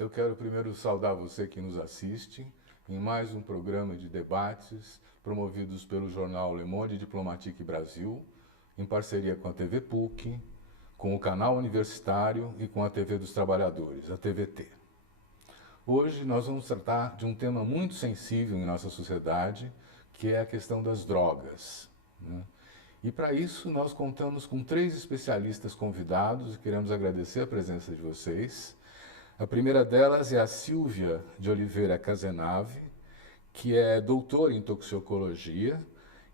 Eu quero primeiro saudar você que nos assiste em mais um programa de debates promovidos pelo jornal Le Monde Diplomatique Brasil, em parceria com a TV PUC, com o canal universitário e com a TV dos Trabalhadores, a TVT. Hoje nós vamos tratar de um tema muito sensível em nossa sociedade, que é a questão das drogas, né? E para isso nós contamos com 3 especialistas convidados e queremos agradecer a presença de vocês. A primeira delas é a Silvia de Oliveira Cazenave, que é doutora em toxicologia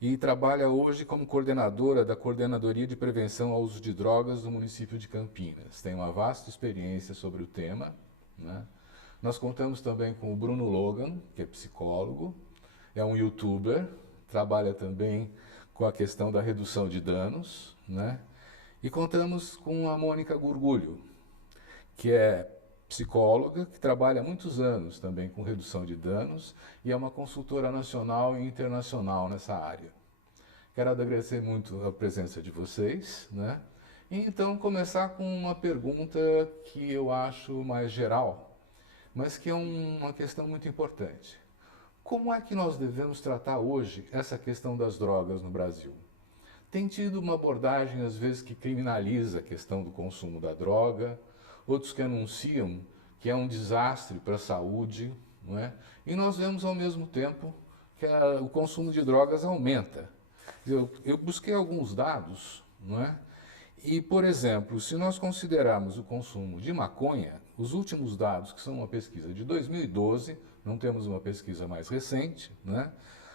e trabalha hoje como coordenadora da Coordenadoria de Prevenção ao Uso de Drogas do município de Campinas. Tem uma vasta experiência sobre o tema, né? Nós contamos também com o Bruno Logan, que é psicólogo, é um youtuber, trabalha também com a questão da redução de danos, né? E contamos com a Mônica Gurgulho, que é psicóloga, que trabalha há muitos anos também com redução de danos e é uma consultora nacional e internacional nessa área. Quero agradecer muito a presença de vocês, né? E então começar com uma pergunta que eu acho mais geral, mas que é uma questão muito importante. Como é que nós devemos tratar hoje essa questão das drogas no Brasil? Tem tido uma abordagem, às vezes, que criminaliza a questão do consumo da droga, outros que anunciam que é um desastre para a saúde, não é? E nós vemos, ao mesmo tempo, que o consumo de drogas aumenta. Eu busquei alguns dados, não é? E, por exemplo, se nós considerarmos o consumo de maconha, os últimos dados, que são uma pesquisa de 2012, não temos uma pesquisa mais recente, né,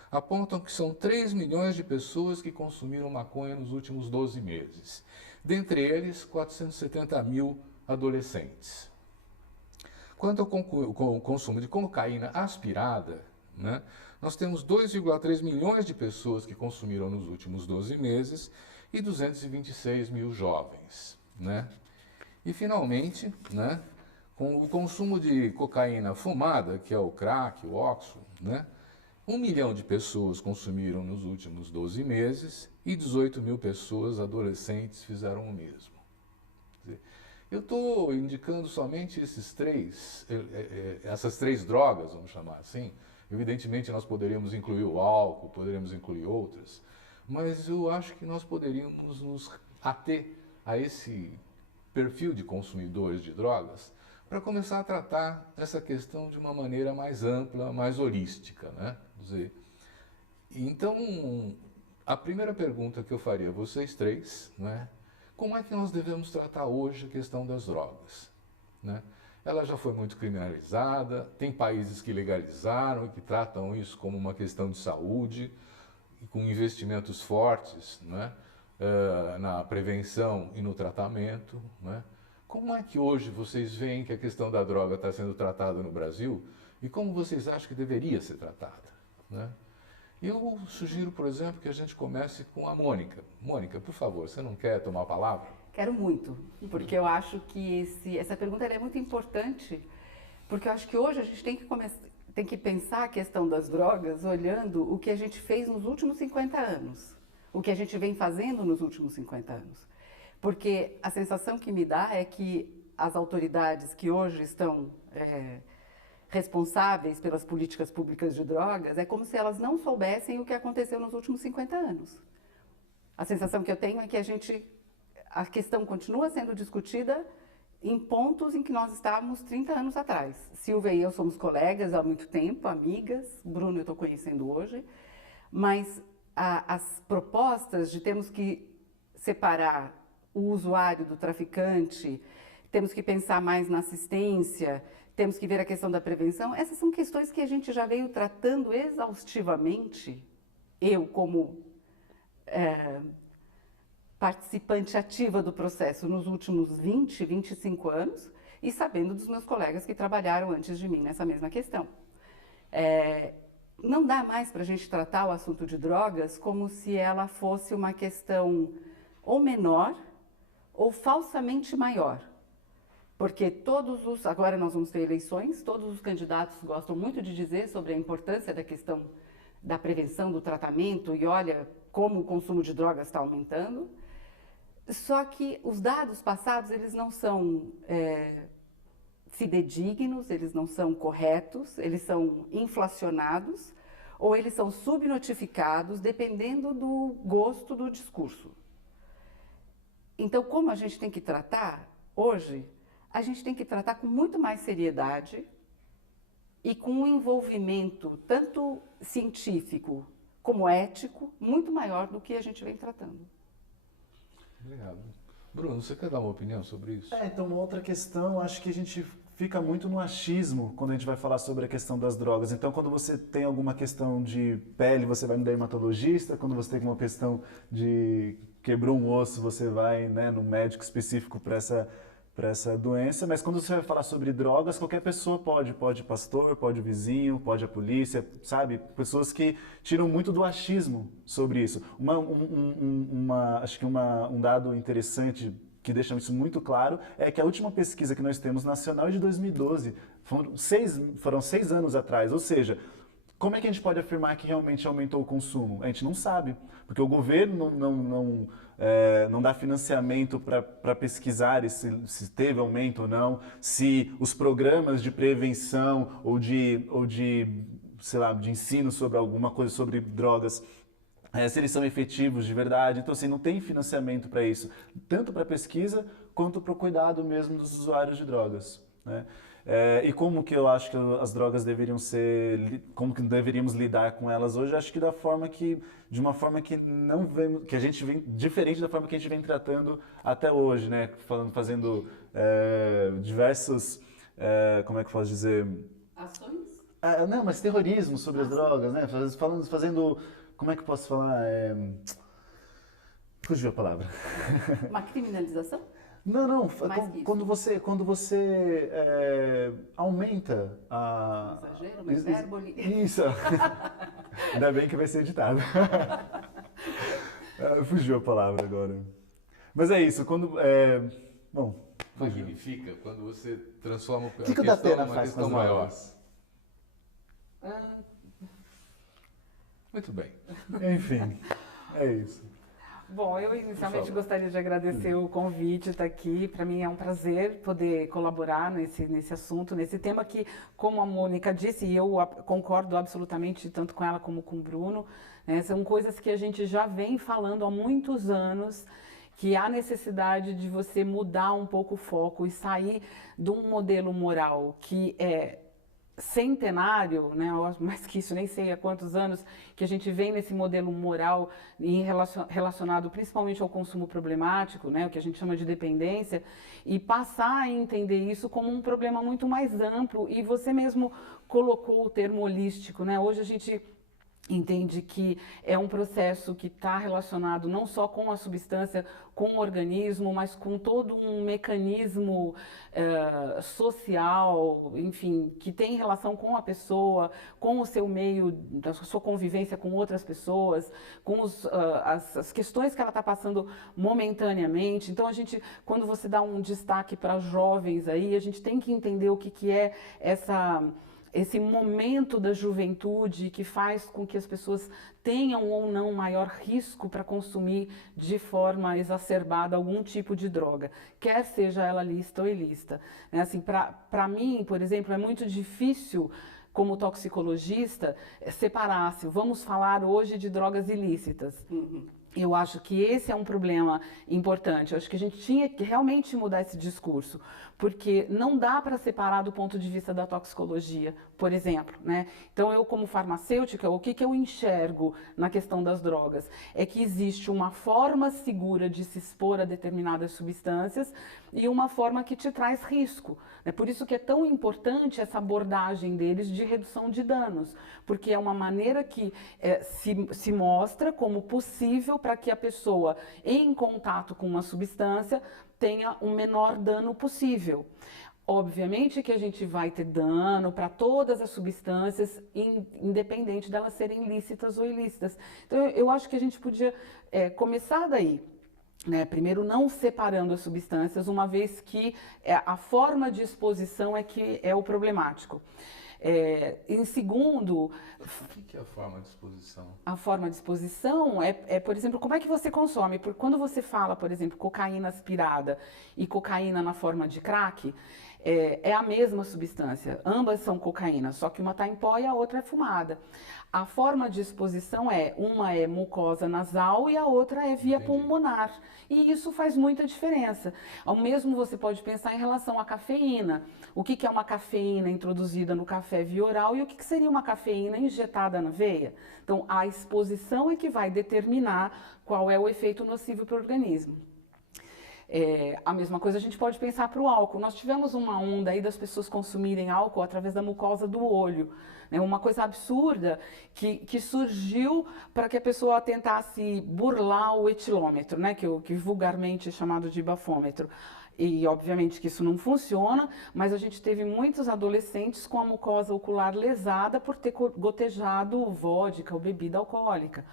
apontam que são 3 milhões de pessoas que consumiram maconha nos últimos 12 meses. Dentre eles, 470 mil adolescentes. Quanto ao consumo de cocaína aspirada, né, nós temos 2,3 milhões de pessoas que consumiram nos últimos 12 meses e 226 mil jovens, né? E, finalmente, né, com o consumo de cocaína fumada, que é o crack, o oxo, né, 1 milhão de pessoas consumiram nos últimos 12 meses e 18 mil pessoas adolescentes fizeram o mesmo. Quer dizer, eu estou indicando somente essas três drogas, vamos chamar assim. Evidentemente, nós poderíamos incluir o álcool, poderíamos incluir outras, mas eu acho que nós poderíamos nos ater a esse perfil de consumidores de drogas para começar a tratar essa questão de uma maneira mais ampla, mais holística, né? Quer dizer, então, a primeira pergunta que eu faria a vocês 3, né? Como é que nós devemos tratar hoje a questão das drogas, né? Ela já foi muito criminalizada, tem países que legalizaram e que tratam isso como uma questão de saúde, com investimentos fortes, né, na prevenção e no tratamento, né? Como é que hoje vocês veem que a questão da droga está sendo tratada no Brasil e como vocês acham que deveria ser tratada, né? Eu sugiro, por exemplo, que a gente comece com a Mônica. Mônica, por favor, você não quer tomar a palavra? Quero muito, porque eu acho que essa pergunta é muito importante, porque eu acho que hoje a gente tem que pensar a questão das drogas olhando o que a gente fez nos últimos 50 anos, o que a gente vem fazendo nos últimos 50 anos. Porque a sensação que me dá é que as autoridades que hoje estão responsáveis pelas políticas públicas de drogas, é como se elas não soubessem o que aconteceu nos últimos 50 anos. A sensação que eu tenho é que a questão continua sendo discutida em pontos em que nós estávamos 30 anos atrás. Silvia e eu somos colegas há muito tempo, amigas, Bruno eu estou conhecendo hoje, mas as propostas de termos que separar o usuário do traficante, temos que pensar mais na assistência, temos que ver a questão da prevenção, essas são questões que a gente já veio tratando exaustivamente, eu como participante ativa do processo nos últimos 20, 25 anos e sabendo dos meus colegas que trabalharam antes de mim nessa mesma questão. Não dá mais para a gente tratar o assunto de drogas como se ela fosse uma questão ou menor ou falsamente maior. Porque agora nós vamos ter eleições, todos os candidatos gostam muito de dizer sobre a importância da questão da prevenção, do tratamento, e olha como o consumo de drogas está aumentando. Só que os dados passados, eles não são fidedignos, eles não são corretos, eles são inflacionados ou eles são subnotificados, dependendo do gosto do discurso. Então, como a gente tem que tratar hoje, a gente tem que tratar com muito mais seriedade e com um envolvimento tanto científico como ético muito maior do que a gente vem tratando. Obrigado. Bruno, você quer dar uma opinião sobre isso? Então uma outra questão, acho que a gente fica muito no achismo quando a gente vai falar sobre a questão das drogas. Então, quando você tem alguma questão de pele, você vai no dermatologista. Quando você tem uma questão de quebrou um osso, você vai, né, no médico específico para essa doença. Mas quando você vai falar sobre drogas, qualquer pessoa pode pastor, pode o vizinho, pode a polícia, sabe? Pessoas que tiram muito do achismo sobre isso. Acho que um dado interessante que deixa isso muito claro, é que a última pesquisa que nós temos nacional é de 2012, foram 6 anos atrás, ou seja, como é que a gente pode afirmar que realmente aumentou o consumo? A gente não sabe, porque o governo não dá financiamento para pesquisar se teve aumento ou não, se os programas de prevenção ou sei lá, de ensino sobre alguma coisa sobre drogas, se eles são efetivos de verdade. Então, assim, não tem financiamento para isso, tanto para pesquisa quanto para o cuidado mesmo dos usuários de drogas, né? E como que eu acho que as drogas deveriam ser, como que deveríamos lidar com elas hoje? Acho que de uma forma que não vem, que a gente vem diferente da forma que a gente vem tratando até hoje, né? Fazendo diversos, como é que eu posso dizer? Ações? Não, mas terrorismo sobre as drogas, né? Fazendo, como é que eu posso falar? Fugiu a palavra. Uma criminalização? Não, quando você aumenta a... Exagero, uma hipérbole. Isso, ainda bem que vai ser editado. Fugiu a palavra agora. Mas é isso, bom... Magnifica quando você transforma a questão numa questão maior. Muito bem. Enfim, é isso. Bom, eu inicialmente gostaria de agradecer o convite, estar aqui. Para mim é um prazer poder colaborar nesse assunto, nesse tema que, como a Mônica disse, e eu concordo absolutamente tanto com ela como com o Bruno, né, são coisas que a gente já vem falando há muitos anos, que há necessidade de você mudar um pouco o foco e sair de um modelo moral que é centenário, né, mais que isso, nem sei há quantos anos, que a gente vem nesse modelo moral relacionado principalmente ao consumo problemático, né, o que a gente chama de dependência, e passar a entender isso como um problema muito mais amplo. E você mesmo colocou o termo holístico, né? Hoje a gente entende que é um processo que está relacionado não só com a substância, com o organismo, mas com todo um mecanismo social, enfim, que tem relação com a pessoa, com o seu meio, da sua convivência com outras pessoas, com as questões que ela está passando momentaneamente. Então, quando você dá um destaque para jovens aí, a gente tem que entender o que é esse momento da juventude que faz com que as pessoas tenham ou não maior risco para consumir de forma exacerbada algum tipo de droga, quer seja ela lícita ou ilícita. Assim, para mim, por exemplo, é muito difícil, como toxicologista, separar se vamos falar hoje de drogas ilícitas. Eu acho que esse é um problema importante. Eu acho que a gente tinha que realmente mudar esse discurso, porque não dá para separar do ponto de vista da toxicologia, por exemplo, né? Então, eu como farmacêutica, o que eu enxergo na questão das drogas? É que existe uma forma segura de se expor a determinadas substâncias e uma forma que te traz risco. É por isso que é tão importante essa abordagem deles de redução de danos, porque é uma maneira que se mostra como possível para que a pessoa, em contato com uma substância, tenha o menor dano possível. Obviamente que a gente vai ter dano para todas as substâncias, independente delas serem lícitas ou ilícitas. Então, eu acho que a gente podia começar daí. Né, primeiro, não separando as substâncias, uma vez que a forma de exposição é que é o problemático. Em segundo... O que é a forma de exposição? A forma de exposição por exemplo, como é que você consome? Porque quando você fala, por exemplo, cocaína aspirada e cocaína na forma de crack, é a mesma substância, ambas são cocaína, só que uma está em pó e a outra é fumada. A forma de exposição uma é mucosa nasal e a outra é via pulmonar. E isso faz muita diferença. Ao mesmo você pode pensar em relação à cafeína. O que é uma cafeína introduzida no café via oral e o que seria uma cafeína injetada na veia? Então, a exposição é que vai determinar qual é o efeito nocivo para o organismo. A mesma coisa a gente pode pensar para o álcool. Nós tivemos uma onda aí das pessoas consumirem álcool através da mucosa do olho. Uma coisa absurda que surgiu para que a pessoa tentasse burlar o etilômetro, né? Que vulgarmente é chamado de bafômetro. E obviamente que isso não funciona, mas a gente teve muitos adolescentes com a mucosa ocular lesada por ter gotejado vodka ou bebida alcoólica.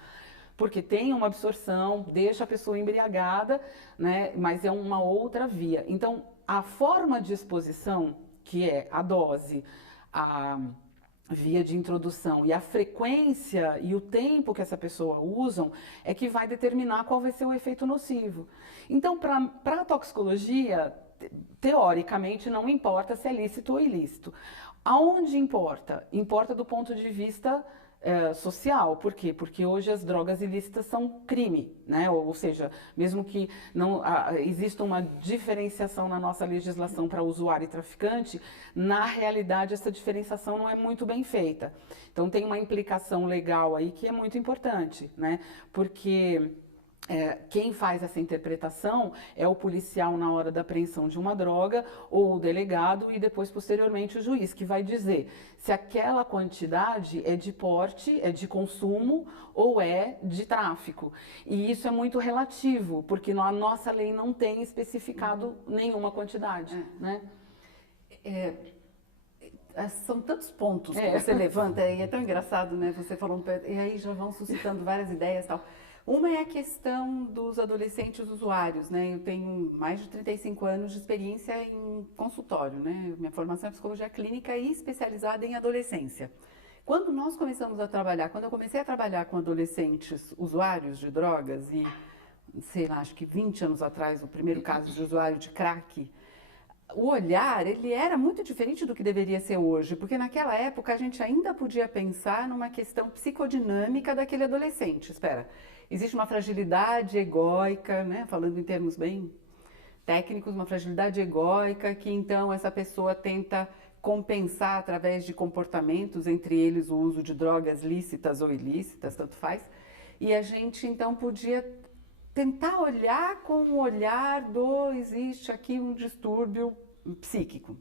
Porque tem uma absorção, deixa a pessoa embriagada, né? Mas é uma outra via. Então, a forma de exposição, que é a dose, a via de introdução e a frequência e o tempo que essa pessoa usam é que vai determinar qual vai ser o efeito nocivo. Então, para a toxicologia, teoricamente, não importa se é lícito ou ilícito. Aonde importa? Importa do ponto de vista social. Por quê? Porque hoje as drogas ilícitas são crime, né? Ou seja, mesmo que não exista uma diferenciação na nossa legislação para usuário e traficante, na realidade essa diferenciação não é muito bem feita. Então tem uma implicação legal aí que é muito importante, né? Porque quem faz essa interpretação é o policial na hora da apreensão de uma droga, ou o delegado e depois, posteriormente, o juiz, que vai dizer se aquela quantidade é de porte, é de consumo ou é de tráfico. E isso é muito relativo, porque a nossa lei não tem especificado nenhuma quantidade, né? São tantos pontos que você levanta, e é tão engraçado, né? Você falou, e aí já vão suscitando várias ideias e tal. Uma é a questão dos adolescentes usuários, né? Eu tenho mais de 35 anos de experiência em consultório, né? Minha formação é psicologia clínica e especializada em adolescência. Quando nós começamos a trabalhar, quando eu comecei a trabalhar com adolescentes usuários de drogas e, sei lá, acho que 20 anos atrás, o primeiro caso de usuário de crack, o olhar, ele era muito diferente do que deveria ser hoje, porque naquela época a gente ainda podia pensar numa questão psicodinâmica daquele adolescente. Espera, existe uma fragilidade egóica, né? Falando em termos bem técnicos, uma fragilidade egóica que então essa pessoa tenta compensar através de comportamentos, entre eles o uso de drogas lícitas ou ilícitas, tanto faz, e a gente então podia tentar olhar com o olhar existe aqui um distúrbio psíquico.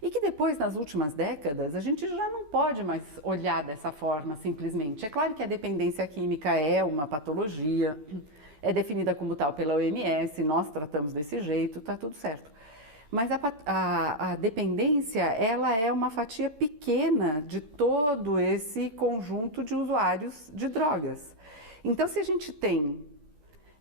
E que depois, nas últimas décadas, a gente já não pode mais olhar dessa forma, simplesmente. É claro que a dependência química é uma patologia, é definida como tal pela OMS, nós tratamos desse jeito, tá tudo certo. Mas a dependência, ela é uma fatia pequena de todo esse conjunto de usuários de drogas. Então, se a gente tem...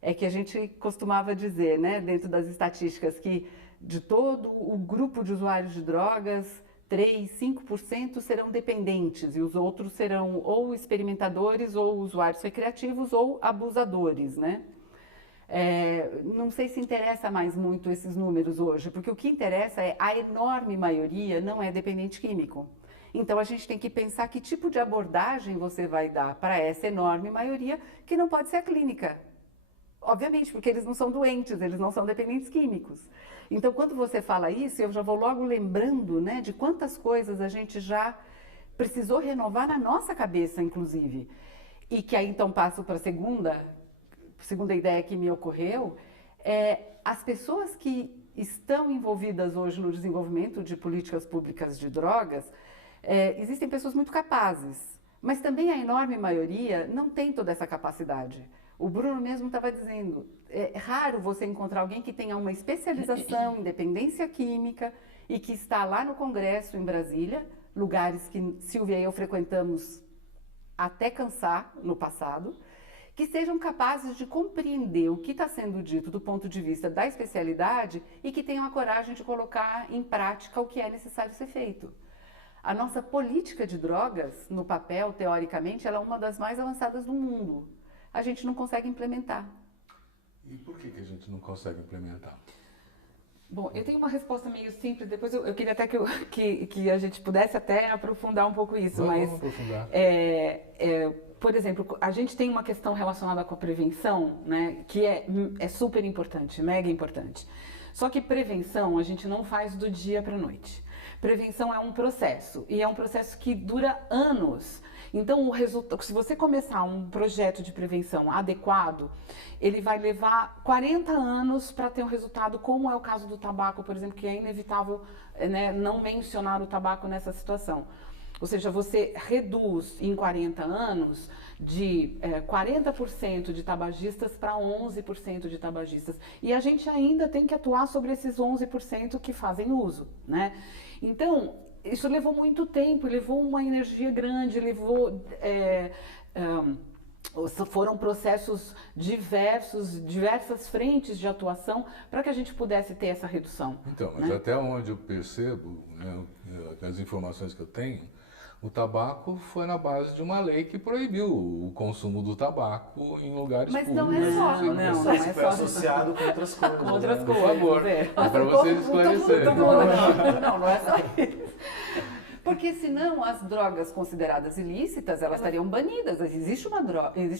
É que a gente costumava dizer, né, dentro das estatísticas, que de todo o grupo de usuários de drogas, 3, 5% serão dependentes e os outros serão ou experimentadores, ou usuários recreativos, ou abusadores, né? Não sei se interessa mais muito esses números hoje, porque o que interessa é a enorme maioria não é dependente químico. Então a gente tem que pensar que tipo de abordagem você vai dar para essa enorme maioria, que não pode ser a clínica. Obviamente, porque eles não são doentes, eles não são dependentes químicos. Então, quando você fala isso, eu já vou logo lembrando, né, de quantas coisas a gente já precisou renovar na nossa cabeça, inclusive. E que aí, então, passo para a segunda ideia que me ocorreu, as pessoas que estão envolvidas hoje no desenvolvimento de políticas públicas de drogas, existem pessoas muito capazes, mas também a enorme maioria não tem toda essa capacidade. O Bruno mesmo estava dizendo, é raro você encontrar alguém que tenha uma especialização em dependência química e que está lá no Congresso, em Brasília, lugares que Silvia e eu frequentamos até cansar no passado, que sejam capazes de compreender o que está sendo dito do ponto de vista da especialidade e que tenham a coragem de colocar em prática o que é necessário ser feito. A nossa política de drogas, no papel, teoricamente, ela é uma das mais avançadas do mundo. A gente não consegue implementar. E por que a gente não consegue implementar? Bom, eu tenho uma resposta meio simples, depois eu queria até que a gente pudesse até aprofundar um pouco isso, Vamos aprofundar. Por exemplo, a gente tem uma questão relacionada com a prevenção, né, que é super importante, mega importante. Só que prevenção a gente não faz do dia para a noite. Prevenção é um processo, e é um processo que dura anos. Então, se você começar um projeto de prevenção adequado, ele vai levar 40 anos para ter um resultado, como é o caso do tabaco, por exemplo, que é inevitável, né, não mencionar o tabaco nessa situação. Ou seja, você reduz em 40 anos de 40% de tabagistas para 11% de tabagistas. E a gente ainda tem que atuar sobre esses 11% que fazem uso, né? Então, isso levou muito tempo, levou uma energia grande, foram processos diversas frentes de atuação para que a gente pudesse ter essa redução. Então, mas né? até onde eu percebo, né, as informações que eu tenho, o tabaco foi na base de uma lei que proibiu o consumo do tabaco em lugares Mas públicos. não é só. Não Isso é foi só. associado com outras coisas. Com outras né? Por coisas. favor, É. é para vocês esclarecerem. Não é só isso. Porque senão as drogas consideradas ilícitas, elas estariam banidas. Existe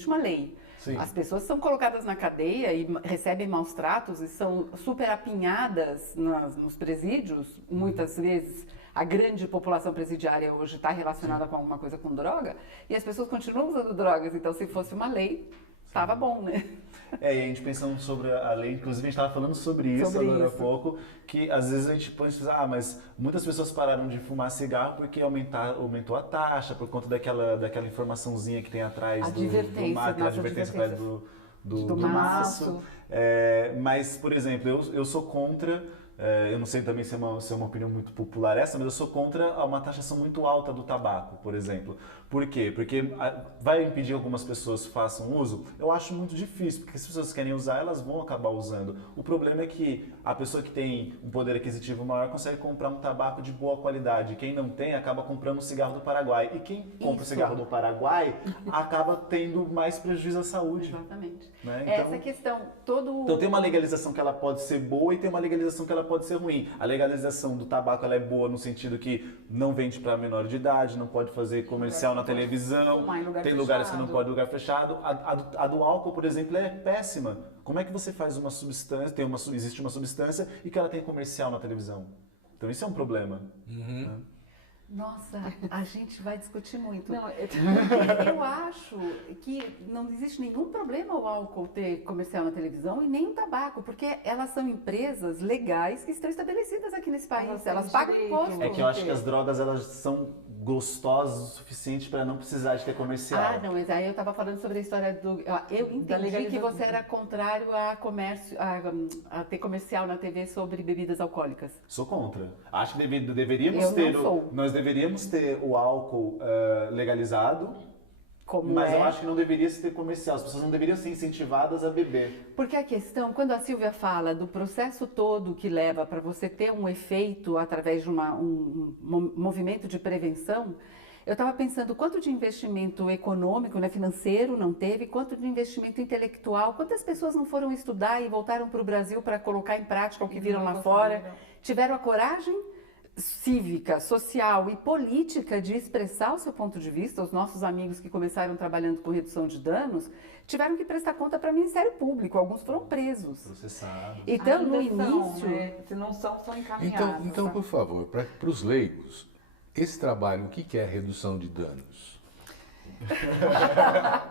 uma lei. Sim. As pessoas são colocadas na cadeia e recebem maus tratos e são super apinhadas nos presídios. Muitas vezes a grande população presidiária hoje está relacionada com alguma coisa com droga e as pessoas continuam usando drogas. Então, se fosse uma lei, estava bom, né? E a gente pensando sobre a lei, inclusive a gente estava falando sobre isso agora há pouco, que às vezes a gente pode pensar, mas muitas pessoas pararam de fumar cigarro porque aumentou a taxa, por conta daquela informaçãozinha que tem atrás do maço, a advertência atrás do maço. Mas, por exemplo, eu sou contra, eu não sei também se é uma opinião muito popular essa, mas eu sou contra uma taxação muito alta do tabaco, por exemplo. Por quê? Porque vai impedir que algumas pessoas façam uso? Eu acho muito difícil, porque se as pessoas querem usar, elas vão acabar usando. O problema é que a pessoa que tem um poder aquisitivo maior consegue comprar um tabaco de boa qualidade. Quem não tem, acaba comprando um cigarro do Paraguai. E quem compra o cigarro do Paraguai, acaba tendo mais prejuízo à saúde. Exatamente. Né? Essa questão, Então tem uma legalização que ela pode ser boa e tem uma legalização que ela pode ser ruim. A legalização do tabaco ela é boa no sentido que não vende para menor de idade, não pode fazer comercial na televisão, tem lugares que não pode, lugar fechado. A do álcool, por exemplo, é péssima. Como é que você faz uma substância, existe uma substância e que ela tem comercial na televisão? Então isso é um problema. Uhum. Né? Nossa, a gente vai discutir muito. Não, Porque eu acho que não existe nenhum problema o álcool ter comercial na televisão e nem o tabaco, porque elas são empresas legais que estão estabelecidas aqui nesse país. Elas pagam imposto. É que eu acho que as drogas elas são gostosas o suficiente para não precisar de ter comercial. Ah, não, mas aí eu estava falando sobre a história do... Eu entendi que você era contrário a a ter comercial na TV sobre bebidas alcoólicas. Sou contra. Acho que deveríamos Eu ter... não sou. Nós deveríamos ter o álcool legalizado, mas eu acho que não deveria se ter comercial. As pessoas não deveriam ser incentivadas a beber. Porque a questão, quando a Silvia fala do processo todo que leva para você ter um efeito através de um movimento de prevenção, eu estava pensando quanto de investimento econômico, né, financeiro não teve, quanto de investimento intelectual, quantas pessoas não foram estudar e voltaram para o Brasil para colocar em prática o que viram lá fora, tiveram a coragem cívica, social e política de expressar o seu ponto de vista. Os nossos amigos que começaram trabalhando com redução de danos tiveram que prestar conta para o Ministério Público, alguns foram presos. Processados. Então, no início... se não são encaminhados. Então, por favor, para os leigos, esse trabalho, o que é redução de danos?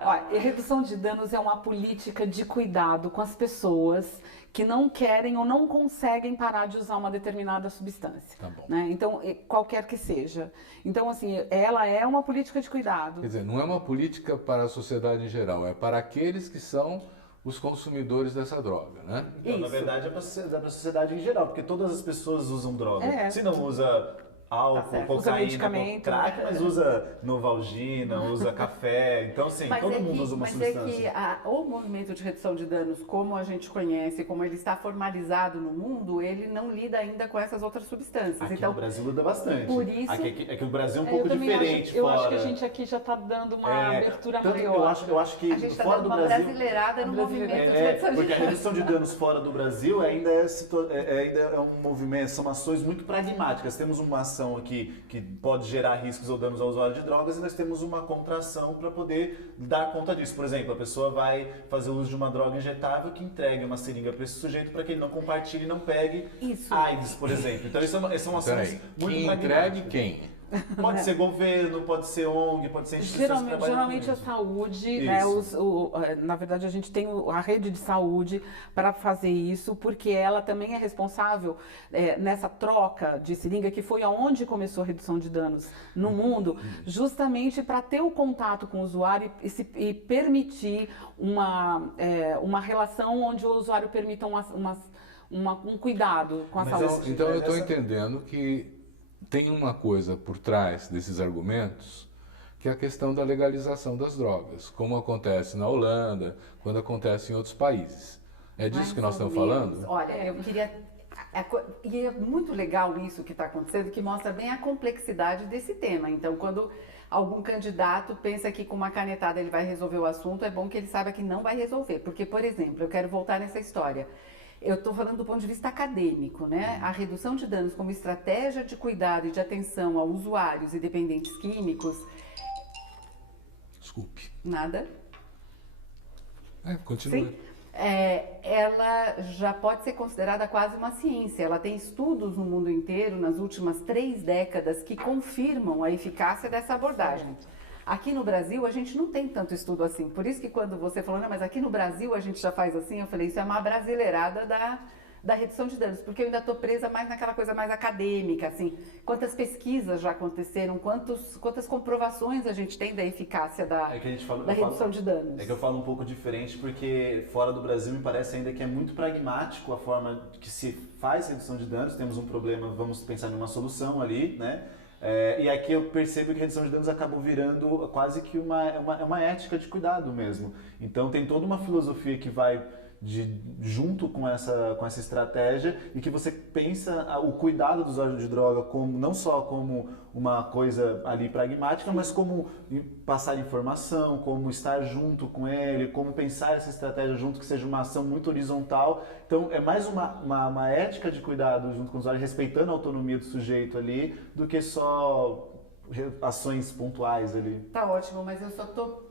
Olha, redução de danos é uma política de cuidado com as pessoas que não querem ou não conseguem parar de usar uma determinada substância. Tá bom. Né? Então, qualquer que seja. Então, assim, ela é uma política de cuidado. Quer dizer, não é uma política para a sociedade em geral, é para aqueles que são os consumidores dessa droga, né? Então, na verdade, é para a sociedade em geral, porque todas as pessoas usam droga. Se não usa álcool, certo. Usa cocaína, medicamento. crack, mas usa Novalgina, usa café. Então, assim, todo mundo usa uma substância. Mas é que o movimento de redução de danos, como a gente conhece, como ele está formalizado no mundo, ele não lida ainda com essas outras substâncias. Aqui Então, no Brasil muda bastante. por isso- É que o Brasil é um Eu pouco também diferente eu fora. acho que a gente aqui já está dando uma abertura tanto que maior. eu acho que a gente está fora dando do uma Brasil... brasileirada no movimento de É, redução de porque a danos. redução de danos fora do Brasil ainda é um movimento, são ações muito pragmáticas. Temos uma ação aqui que pode gerar riscos ou danos ao usuário de drogas e nós temos uma contração para poder dar conta disso. Por exemplo, a pessoa vai fazer uso de uma droga injetável que entregue uma seringa para esse sujeito para que ele não compartilhe e não pegue Isso. AIDS, por exemplo. Então, isso são ações Peraí, muito quem pragmáticas. entregue quem? Pode ser governo, pode ser ONG, pode ser instituições que trabalham Geralmente com a isso. saúde, né, na verdade a gente tem a rede de saúde para fazer isso, porque ela também é responsável nessa troca de seringa, que foi aonde começou a redução de danos no mundo, justamente para ter o contato com o usuário e permitir uma relação onde o usuário permita um cuidado com a Mas saúde. Então eu estou essa- entendendo que tem uma coisa por trás desses argumentos, que é a questão da legalização das drogas, como acontece na Holanda, quando acontece em outros países. É disso Mais que nós ou estamos menos. falando? Olha, eu queria... E é muito legal isso que está acontecendo, que mostra bem a complexidade desse tema. Então, quando algum candidato pensa que com uma canetada ele vai resolver o assunto, é bom que ele saiba que não vai resolver. Porque, por exemplo, eu quero voltar nessa história. Eu estou falando do ponto de vista acadêmico, né? A redução de danos como estratégia de cuidado e de atenção a usuários e dependentes químicos, Desculpe. nada. Continue. Sim. Ela já pode ser considerada quase uma ciência. Ela tem estudos no mundo inteiro, nas últimas 3 décadas, que confirmam a eficácia dessa abordagem. Aqui no Brasil, a gente não tem tanto estudo assim. Por isso que quando você falou, não, mas aqui no Brasil a gente já faz assim, eu falei, isso é uma brasileirada da redução de danos, porque eu ainda estou presa mais naquela coisa mais acadêmica, assim, quantas pesquisas já aconteceram, quantas comprovações a gente tem da eficácia da redução de danos. É que eu falo um pouco diferente porque fora do Brasil me parece ainda que é muito pragmático a forma que se faz redução de danos. Temos um problema, vamos pensar numa solução ali, né? E aqui eu percebo que a redução de danos acabou virando quase que uma ética de cuidado mesmo. Então tem toda uma filosofia que vai junto com essa estratégia e que você pensa o cuidado do usuário de droga como, não só como uma coisa ali pragmática, mas como passar informação, como estar junto com ele, como pensar essa estratégia junto, que seja uma ação muito horizontal. Então é mais uma ética de cuidado junto com o usuário, respeitando a autonomia do sujeito ali, do que só ações pontuais ali. Tá ótimo, mas eu só estou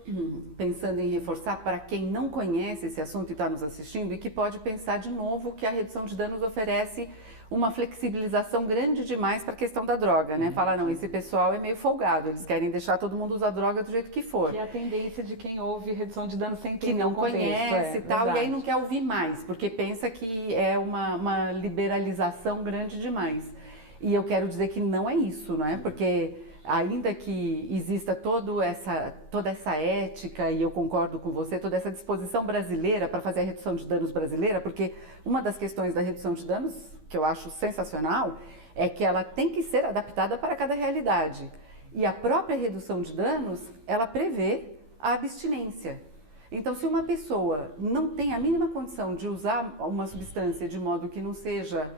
pensando em reforçar para quem não conhece esse assunto e está nos assistindo e que pode pensar de novo que a redução de danos oferece uma flexibilização grande demais para a questão da droga, né? Falar, não, esse pessoal é meio folgado, eles querem deixar todo mundo usar droga do jeito que for. Que é a tendência de quem ouve redução de danos sem Que entender não o contexto, conhece e tal, e verdade. aí não quer ouvir mais, porque pensa que é uma liberalização grande demais. E eu quero dizer que não é isso, não é? Porque ainda que exista toda essa ética, e eu concordo com você, toda essa disposição brasileira para fazer a redução de danos brasileira, porque uma das questões da redução de danos, que eu acho sensacional, é que ela tem que ser adaptada para cada realidade. E a própria redução de danos, ela prevê a abstinência. Então, se uma pessoa não tem a mínima condição de usar uma substância de modo que não seja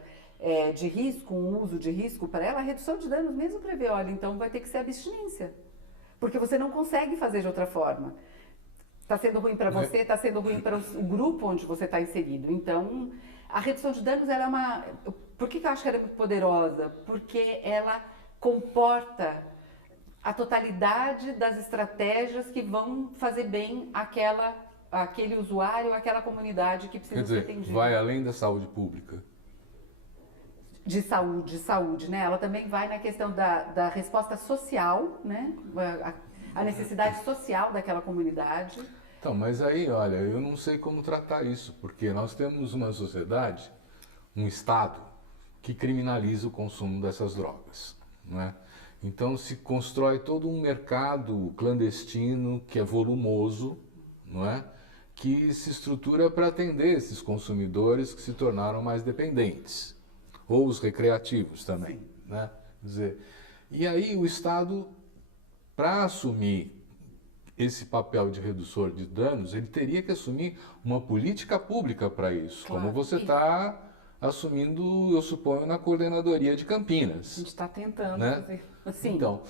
de risco, um uso de risco para ela, a redução de danos mesmo prevê, olha, então vai ter que ser abstinência. Porque você não consegue fazer de outra forma. Está sendo ruim para você, está sendo ruim para o grupo onde você está inserido. Então, a redução de danos, ela é uma... Por que eu acho que ela é muito poderosa? Porque ela comporta a totalidade das estratégias que vão fazer bem aquele usuário, aquela comunidade que precisa ser atendida. Vai além da saúde pública. De saúde, né? Ela também vai na questão da resposta social, né? A necessidade social daquela comunidade. Então, mas aí, olha, eu não sei como tratar isso, porque nós temos uma sociedade, um Estado, que criminaliza o consumo dessas drogas, não é? Então se constrói todo um mercado clandestino que é volumoso, não é? Que se estrutura para atender esses consumidores que se tornaram mais dependentes. Ou os recreativos também, né? Quer dizer, e aí o Estado, para assumir esse papel de redutor de danos, ele teria que assumir uma política pública para isso, Claro. como você está assumindo, eu suponho, na coordenadoria de A Campinas. gente está tentando Né? fazer. Sim. Então,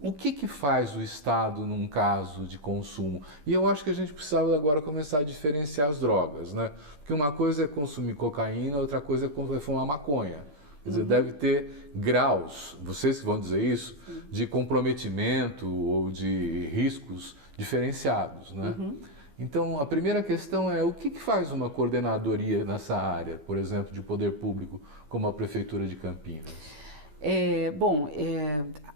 o que faz o Estado num caso de consumo? E eu acho que a gente precisava agora começar a diferenciar as drogas, né? Porque uma coisa é consumir cocaína, outra coisa é fumar maconha. Quer dizer, deve ter graus, vocês que vão dizer isso, de comprometimento ou de riscos diferenciados, né? Então, a primeira questão é o que faz uma coordenadoria nessa área, por exemplo, de poder público, como a Prefeitura de Campinas?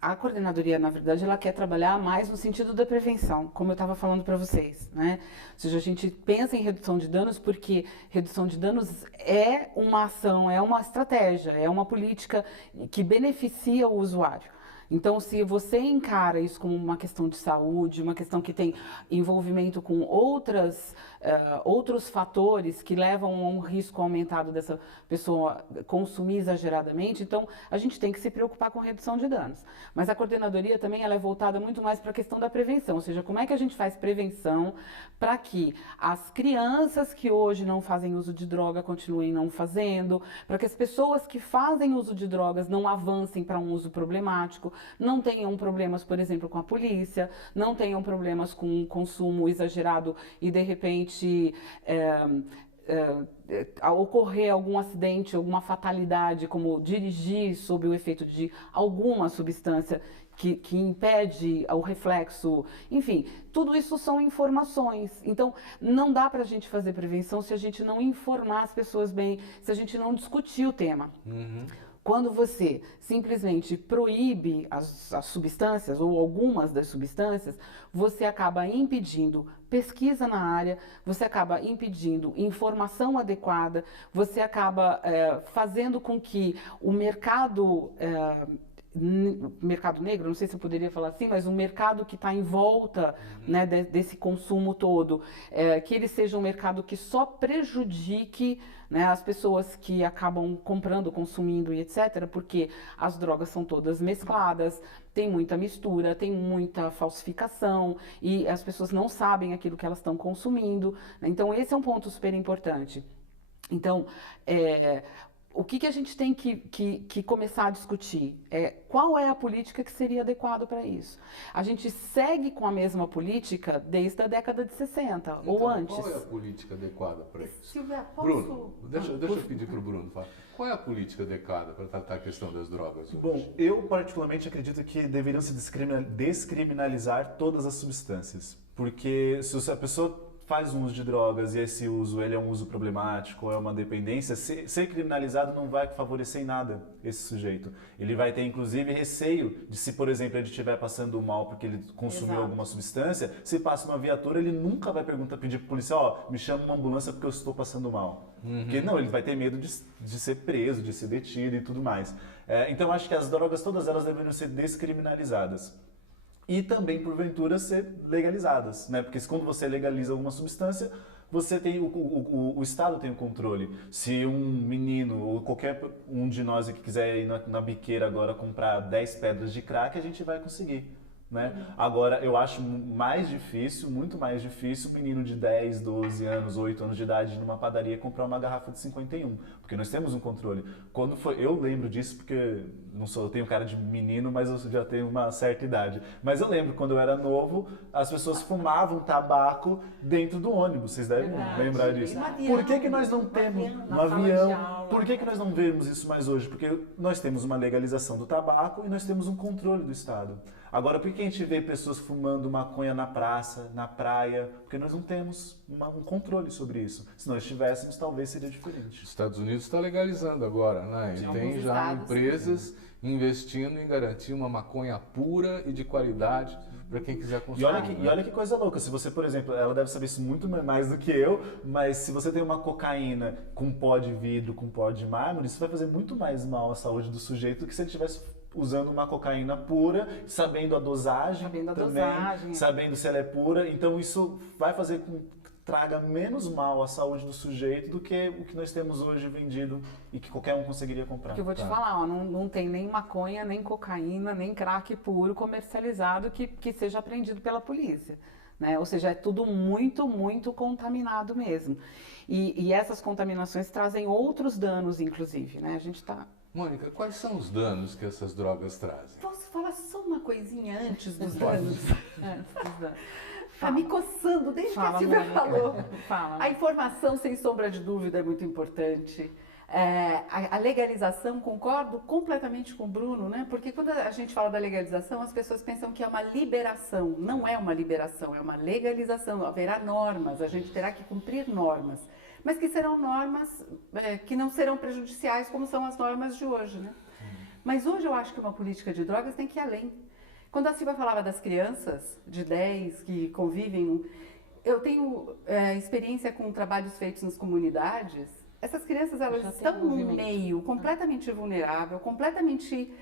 A coordenadoria, na verdade, ela quer trabalhar mais no sentido da prevenção, como eu estava falando para vocês, né? Ou seja, a gente pensa em redução de danos porque redução de danos é uma ação, é uma estratégia, é uma política que beneficia o usuário. Então, se você encara isso como uma questão de saúde, uma questão que tem envolvimento com outros fatores que levam a um risco aumentado dessa pessoa consumir exageradamente, então a gente tem que se preocupar com redução de danos. Mas a coordenadoria também ela é voltada muito mais para a questão da prevenção, ou seja, como é que a gente faz prevenção para que as crianças que hoje não fazem uso de droga continuem não fazendo, para que as pessoas que fazem uso de drogas não avancem para um uso problemático, não tenham problemas, por exemplo, com a polícia, não tenham problemas com consumo exagerado e, de repente, ao ocorrer algum acidente, alguma fatalidade, como dirigir sob o efeito de alguma substância que impede o reflexo, enfim, tudo isso são informações. Então, não dá para a gente fazer prevenção se a gente não informar as pessoas bem, se a gente não discutir o tema. Quando você simplesmente proíbe as substâncias ou algumas das substâncias, você acaba impedindo pesquisa na área, você acaba impedindo informação adequada, você acaba fazendo com que o mercado negro, não sei se eu poderia falar assim, mas o mercado que está em volta, né, desse consumo todo, que ele seja um mercado que só prejudique, né, as pessoas que acabam comprando, consumindo e etc., porque as drogas são todas mescladas, tem muita mistura, tem muita falsificação e as pessoas não sabem aquilo que elas estão consumindo, né? Então esse é um ponto super importante. Então, o que a gente tem que começar a discutir? Qual é a política que seria adequada para isso? A gente segue com a mesma política desde a década de 60 Então, ou antes. Qual é a política adequada para isso? Silvia, posso... Bruno, deixa eu pedir para o Bruno falar. Qual é a política adequada para tratar a questão das drogas hoje? Bom, eu particularmente acredito que deveriam se descriminalizar todas as substâncias. Porque se a pessoa faz um uso de drogas e esse uso ele é um uso problemático ou é uma dependência, ser criminalizado não vai favorecer em nada esse sujeito. Ele vai ter, inclusive, receio de se, por exemplo, ele estiver passando mal porque ele consumiu Exato. alguma substância, se passa uma viatura, ele nunca vai pedir para o policial, me chama uma ambulância porque eu estou passando mal. Porque não, ele vai ter medo de ser preso, de ser detido e tudo mais. Então, acho que as drogas, todas elas deveriam ser descriminalizadas. E também, porventura, ser legalizadas, né? Porque quando você legaliza alguma substância, você tem o Estado tem o controle. Se um menino ou qualquer um de nós que quiser ir na biqueira agora comprar 10 pedras de crack, a gente vai conseguir, né? Agora, eu acho mais difícil, muito mais difícil, um menino de 10, 12 anos, 8 anos de idade numa padaria comprar uma garrafa de 51, porque nós temos um controle. Eu lembro disso porque eu tenho cara de menino, mas eu já tenho uma certa idade. Mas eu lembro, quando eu era novo, as pessoas fumavam tabaco dentro do ônibus, vocês devem lembrar disso. Por que nós não temos no avião? Por que nós não vemos isso mais hoje? Porque nós temos uma legalização do tabaco e nós temos um controle do Estado. Agora, por que a gente vê pessoas fumando maconha na praça, na praia? Porque nós não temos um controle sobre isso. Se nós tivéssemos, talvez seria diferente. Os Estados Unidos está legalizando agora, né? E tem já empresas investindo em garantir uma maconha pura e de qualidade para quem quiser consumir. E olha que coisa louca, se você, por exemplo, ela deve saber isso muito mais do que eu, mas se você tem uma cocaína com pó de vidro, com pó de mármore, isso vai fazer muito mais mal à saúde do sujeito do que se ele estivesse usando uma cocaína pura, sabendo a dosagem, sabendo se ela é pura. Então isso vai fazer traga menos mal à saúde do sujeito do que o que nós temos hoje vendido e que qualquer um conseguiria comprar. Porque eu vou te falar, ó, não tem nem maconha, nem cocaína, nem crack puro comercializado que seja apreendido pela polícia. Né? Ou seja, é tudo muito, muito contaminado mesmo. E essas contaminações trazem outros danos, inclusive. Né? A gente está... Mônica, quais são os danos que essas drogas trazem? Posso falar só uma coisinha antes dos danos? Antes dos danos. Tá me coçando desde que a Silvia Mônica. falou. Fala. A informação, sem sombra de dúvida, é muito importante. A legalização, concordo completamente com o Bruno, né? Porque quando a gente fala da legalização, as pessoas pensam que é uma liberação. Não é uma liberação, é uma legalização. Haverá normas, a gente terá que cumprir normas. Mas que serão normas que não serão prejudiciais, como são as normas de hoje, né? Mas hoje eu acho que uma política de drogas tem que ir além. Quando a Silvia falava das crianças de 10 que convivem, eu tenho experiência com trabalhos feitos nas comunidades. Essas crianças, elas estão num meio completamente vulnerável, completamente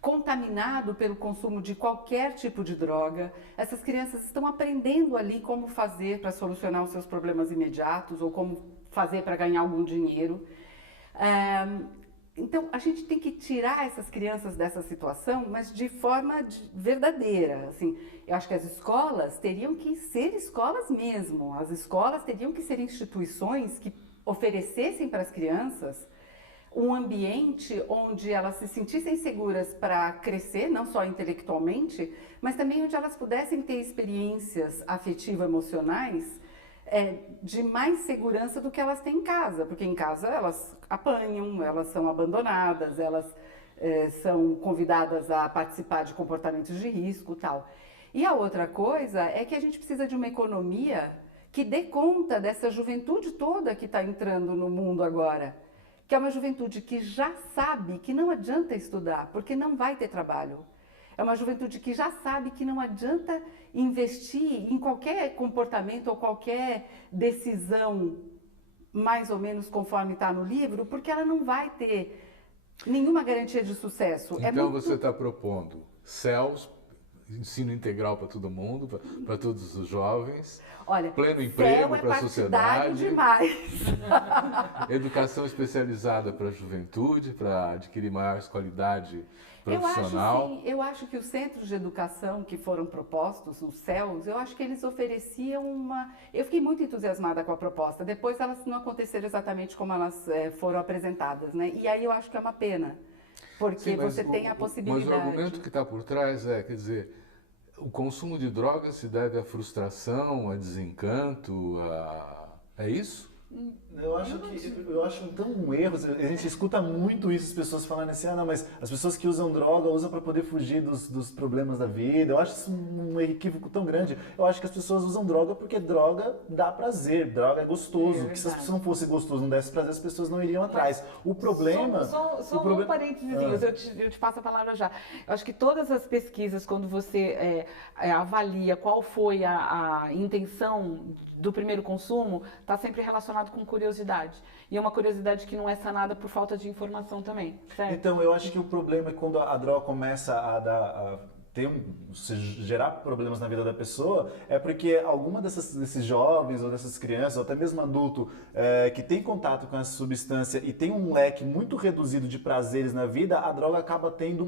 contaminado pelo consumo de qualquer tipo de droga. Essas crianças estão aprendendo ali como fazer para solucionar os seus problemas imediatos ou como fazer para ganhar algum dinheiro. Então, a gente tem que tirar essas crianças dessa situação, mas de forma verdadeira. Assim, eu acho que as escolas teriam que ser escolas mesmo. As escolas teriam que ser instituições que oferecessem para as crianças um ambiente onde elas se sentissem seguras para crescer, não só intelectualmente, mas também onde elas pudessem ter experiências afetivo-emocionais de mais segurança do que elas têm em casa, porque em casa elas apanham, elas são abandonadas, elas são convidadas a participar de comportamentos de risco e tal. E a outra coisa é que a gente precisa de uma economia que dê conta dessa juventude toda que está entrando no mundo agora, que é uma juventude que já sabe que não adianta estudar, porque não vai ter trabalho. É uma juventude que já sabe que não adianta investir em qualquer comportamento ou qualquer decisão mais ou menos conforme está no livro, porque ela não vai ter nenhuma garantia de sucesso. Então você está propondo CELS, ensino integral para todo mundo, para todos os jovens. Olha, pleno emprego para a sociedade, demais. Educação especializada para a juventude, para adquirir maior qualidade profissional. Eu acho que os centros de educação que foram propostos, os CELS, eu acho que eles ofereciam uma... Eu fiquei muito entusiasmada com a proposta, depois elas não aconteceram exatamente como elas foram apresentadas, né? E aí eu acho que é uma pena, porque Sim, você tem a possibilidade... Mas o argumento que está por trás quer dizer, o consumo de drogas se deve à frustração, a desencanto, é isso? Eu acho então um erro. A gente escuta muito isso, as pessoas falando assim, não, mas as pessoas que usam droga usam para poder fugir dos problemas da vida. Eu acho isso um equívoco tão grande. Eu acho que as pessoas usam droga porque droga dá prazer, droga é gostoso. Que se as pessoas não fosse gostoso, não desse prazer, as pessoas não iriam atrás. O problema... Só um parênteses, eu te passo a palavra já. Eu acho que todas as pesquisas, quando você avalia qual foi a intenção do primeiro consumo, está sempre relacionado com curiosidade. E é uma curiosidade que não é sanada por falta de informação também, certo? Então, eu acho que o problema é quando a droga começa a gerar problemas na vida da pessoa, é porque alguma desses jovens ou dessas crianças, ou até mesmo adulto, que tem contato com essa substância e tem um leque muito reduzido de prazeres na vida, a droga acaba tendo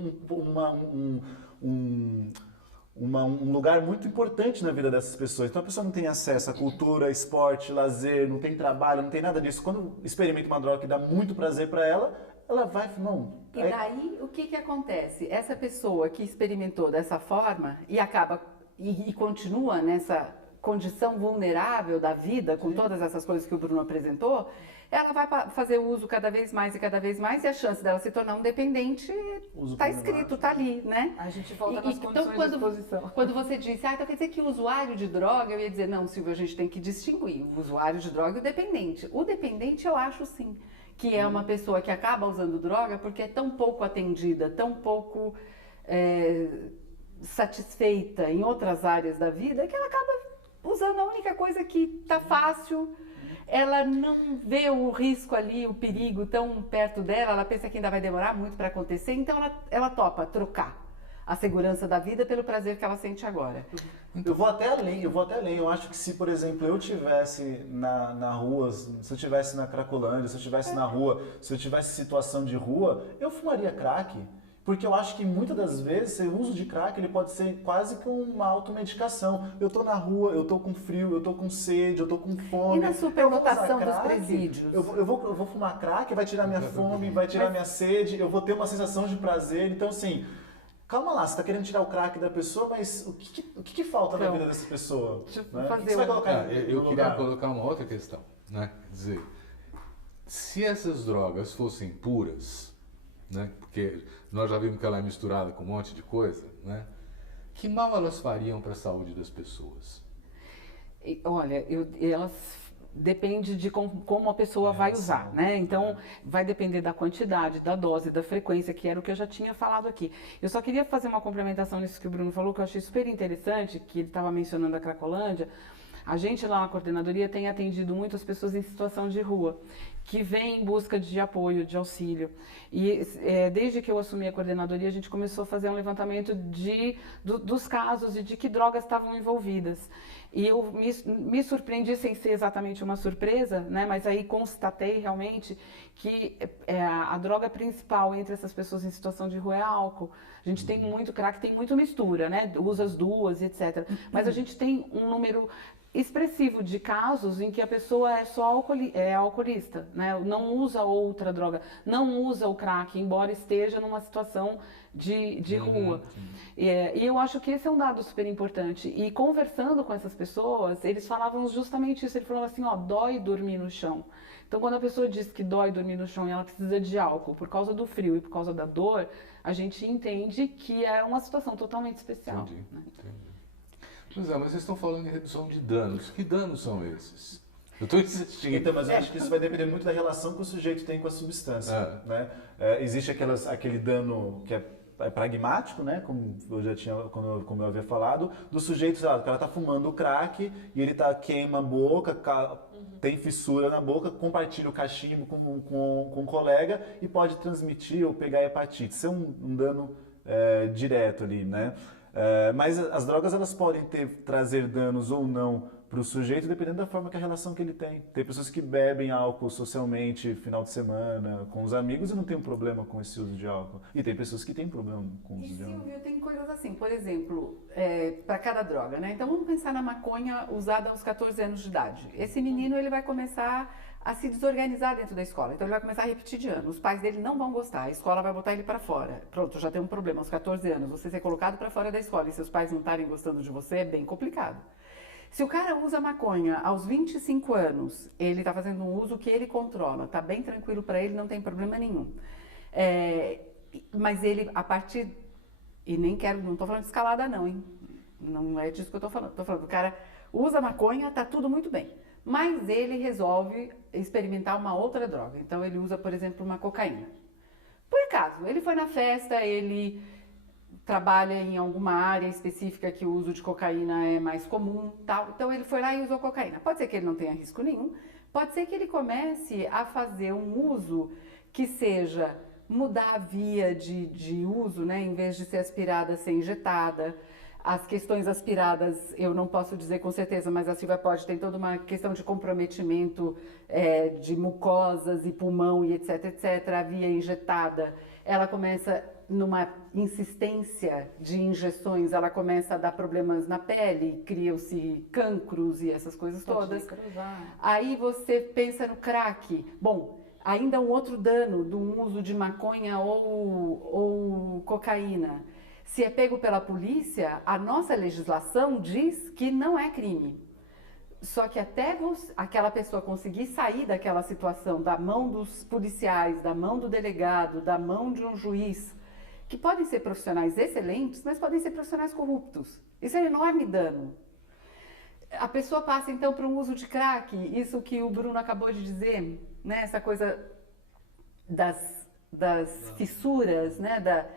um lugar muito importante na vida dessas pessoas. Então a pessoa não tem acesso à cultura, esporte, lazer, não tem trabalho, não tem nada disso. Quando experimenta uma droga que dá muito prazer para ela, ela vai... E daí, o que acontece? Essa pessoa que experimentou dessa forma e acaba e continua nessa condição vulnerável da vida, com todas essas coisas que o Bruno apresentou, ela vai fazer uso cada vez mais e a chance dela se tornar um dependente está escrito, está ali, né? A gente volta nas condições de exposição. Quando você disse, então quer dizer que o usuário de droga, eu ia dizer, não, Silvia, a gente tem que distinguir o usuário de droga e o dependente. O dependente eu acho sim, que é uma pessoa que acaba usando droga porque é tão pouco atendida, tão pouco satisfeita em outras áreas da vida, que ela acaba usando a única coisa que está fácil. Ela não vê o risco ali, o perigo tão perto dela, ela pensa que ainda vai demorar muito para acontecer, então ela topa trocar a segurança da vida pelo prazer que ela sente agora. Eu vou até além, eu acho que se, por exemplo, eu tivesse na rua, se eu tivesse na Cracolândia, se eu tivesse na rua, se eu tivesse situação de rua, eu fumaria crack. Porque eu acho que muitas das vezes o uso de crack ele pode ser quase que uma automedicação. Eu tô na rua, eu tô com frio, eu tô com sede, eu tô com fome. E na superlotação dos presídios? Eu vou fumar crack, vai tirar minha fome, vai tirar minha sede, eu vou ter uma sensação de prazer. Então, assim, calma lá, você está querendo tirar o crack da pessoa, mas o que falta na vida dessa pessoa? Né? O que você vai colocar eu queria colocar uma outra questão, né? Quer dizer, se essas drogas fossem puras, né? Porque nós já vimos que ela é misturada com um monte de coisa, né? Que mal elas fariam para a saúde das pessoas? Olha, elas depende de como a pessoa vai usar, né? Então, vai depender da quantidade, da dose, da frequência, que era o que eu já tinha falado aqui. Eu só queria fazer uma complementação nisso que o Bruno falou, que eu achei super interessante, que ele estava mencionando a Cracolândia. A gente lá na coordenadoria tem atendido muitas pessoas em situação de rua, que vêm em busca de apoio, de auxílio. E desde que eu assumi a coordenadoria, a gente começou a fazer um levantamento dos casos e de que drogas estavam envolvidas. E eu me surpreendi, sem ser exatamente uma surpresa, né, mas aí constatei realmente que a droga principal entre essas pessoas em situação de rua é álcool. A gente tem muito crack, tem muito mistura, né, usa as duas, etc. Mas a gente tem um número expressivo de casos em que a pessoa é só alcoolista, né? Não usa outra droga, não usa o crack, embora esteja numa situação de rua. E eu acho que esse é um dado super importante. E conversando com essas pessoas, eles falavam justamente isso. Ele falou assim, ó, dói dormir no chão. Então, quando a pessoa diz que dói dormir no chão e ela precisa de álcool por causa do frio e por causa da dor, a gente entende que é uma situação totalmente especial. Entendi, né? entendi. Pois é, mas vocês estão falando em redução de danos. Que danos são esses? Eu estou insistindo. Então, mas eu acho que isso vai depender muito da relação que o sujeito tem com a substância. Né? Existe aquele dano que é pragmático, né? Como eu já tinha, como eu havia falado, do sujeito, o cara está fumando o crack e ele queima a boca, tem fissura na boca, compartilha o cachimbo com um colega e pode transmitir ou pegar hepatite. Isso é um dano direto ali, né? Mas as drogas elas podem trazer danos ou não para o sujeito, dependendo da forma que a relação que ele tem. Tem pessoas que bebem álcool socialmente, final de semana, com os amigos e não tem um problema com esse uso de álcool. E tem pessoas que têm problema com o uso de álcool. Silvio, tem coisas assim, por exemplo, para cada droga, né? Então vamos pensar na maconha usada aos 14 anos de idade. Esse menino ele vai começar a se desorganizar dentro da escola. Então ele vai começar a repetir de ano. Os pais dele não vão gostar, a escola vai botar ele para fora. Pronto, já tem um problema. Aos 14 anos, você ser colocado para fora da escola e seus pais não estarem gostando de você é bem complicado. Se o cara usa maconha aos 25 anos, ele está fazendo um uso que ele controla, está bem tranquilo para ele, não tem problema nenhum. Mas ele, a partir... E nem quero, não estou falando de escalada não, hein? Não é disso que eu estou falando. Estou falando, o cara usa maconha, está tudo muito bem. Mas ele resolve experimentar uma outra droga. Então ele usa, por exemplo, uma cocaína. Por acaso, ele foi na festa, ele trabalha em alguma área específica que o uso de cocaína é mais comum, tal. Então ele foi lá e usou cocaína. Pode ser que ele não tenha risco nenhum, pode ser que ele comece a fazer um uso que seja mudar a via de uso, né? Em vez de ser aspirada, ser injetada. As questões aspiradas, eu não posso dizer com certeza, mas a Silvia pode, tem toda uma questão de comprometimento de mucosas e pulmão e etc, etc. A via injetada, ela começa numa insistência de injeções, ela começa a dar problemas na pele, criam-se cancros e essas coisas todas. Aí você pensa no crack. Bom, ainda um outro dano do uso de maconha ou cocaína. Se é pego pela polícia, a nossa legislação diz que não é crime. Só que até aquela pessoa conseguir sair daquela situação, da mão dos policiais, da mão do delegado, da mão de um juiz, que podem ser profissionais excelentes, mas podem ser profissionais corruptos. Isso é um enorme dano. A pessoa passa então para um uso de crack, isso que o Bruno acabou de dizer, né? Essa coisa das fissuras, né?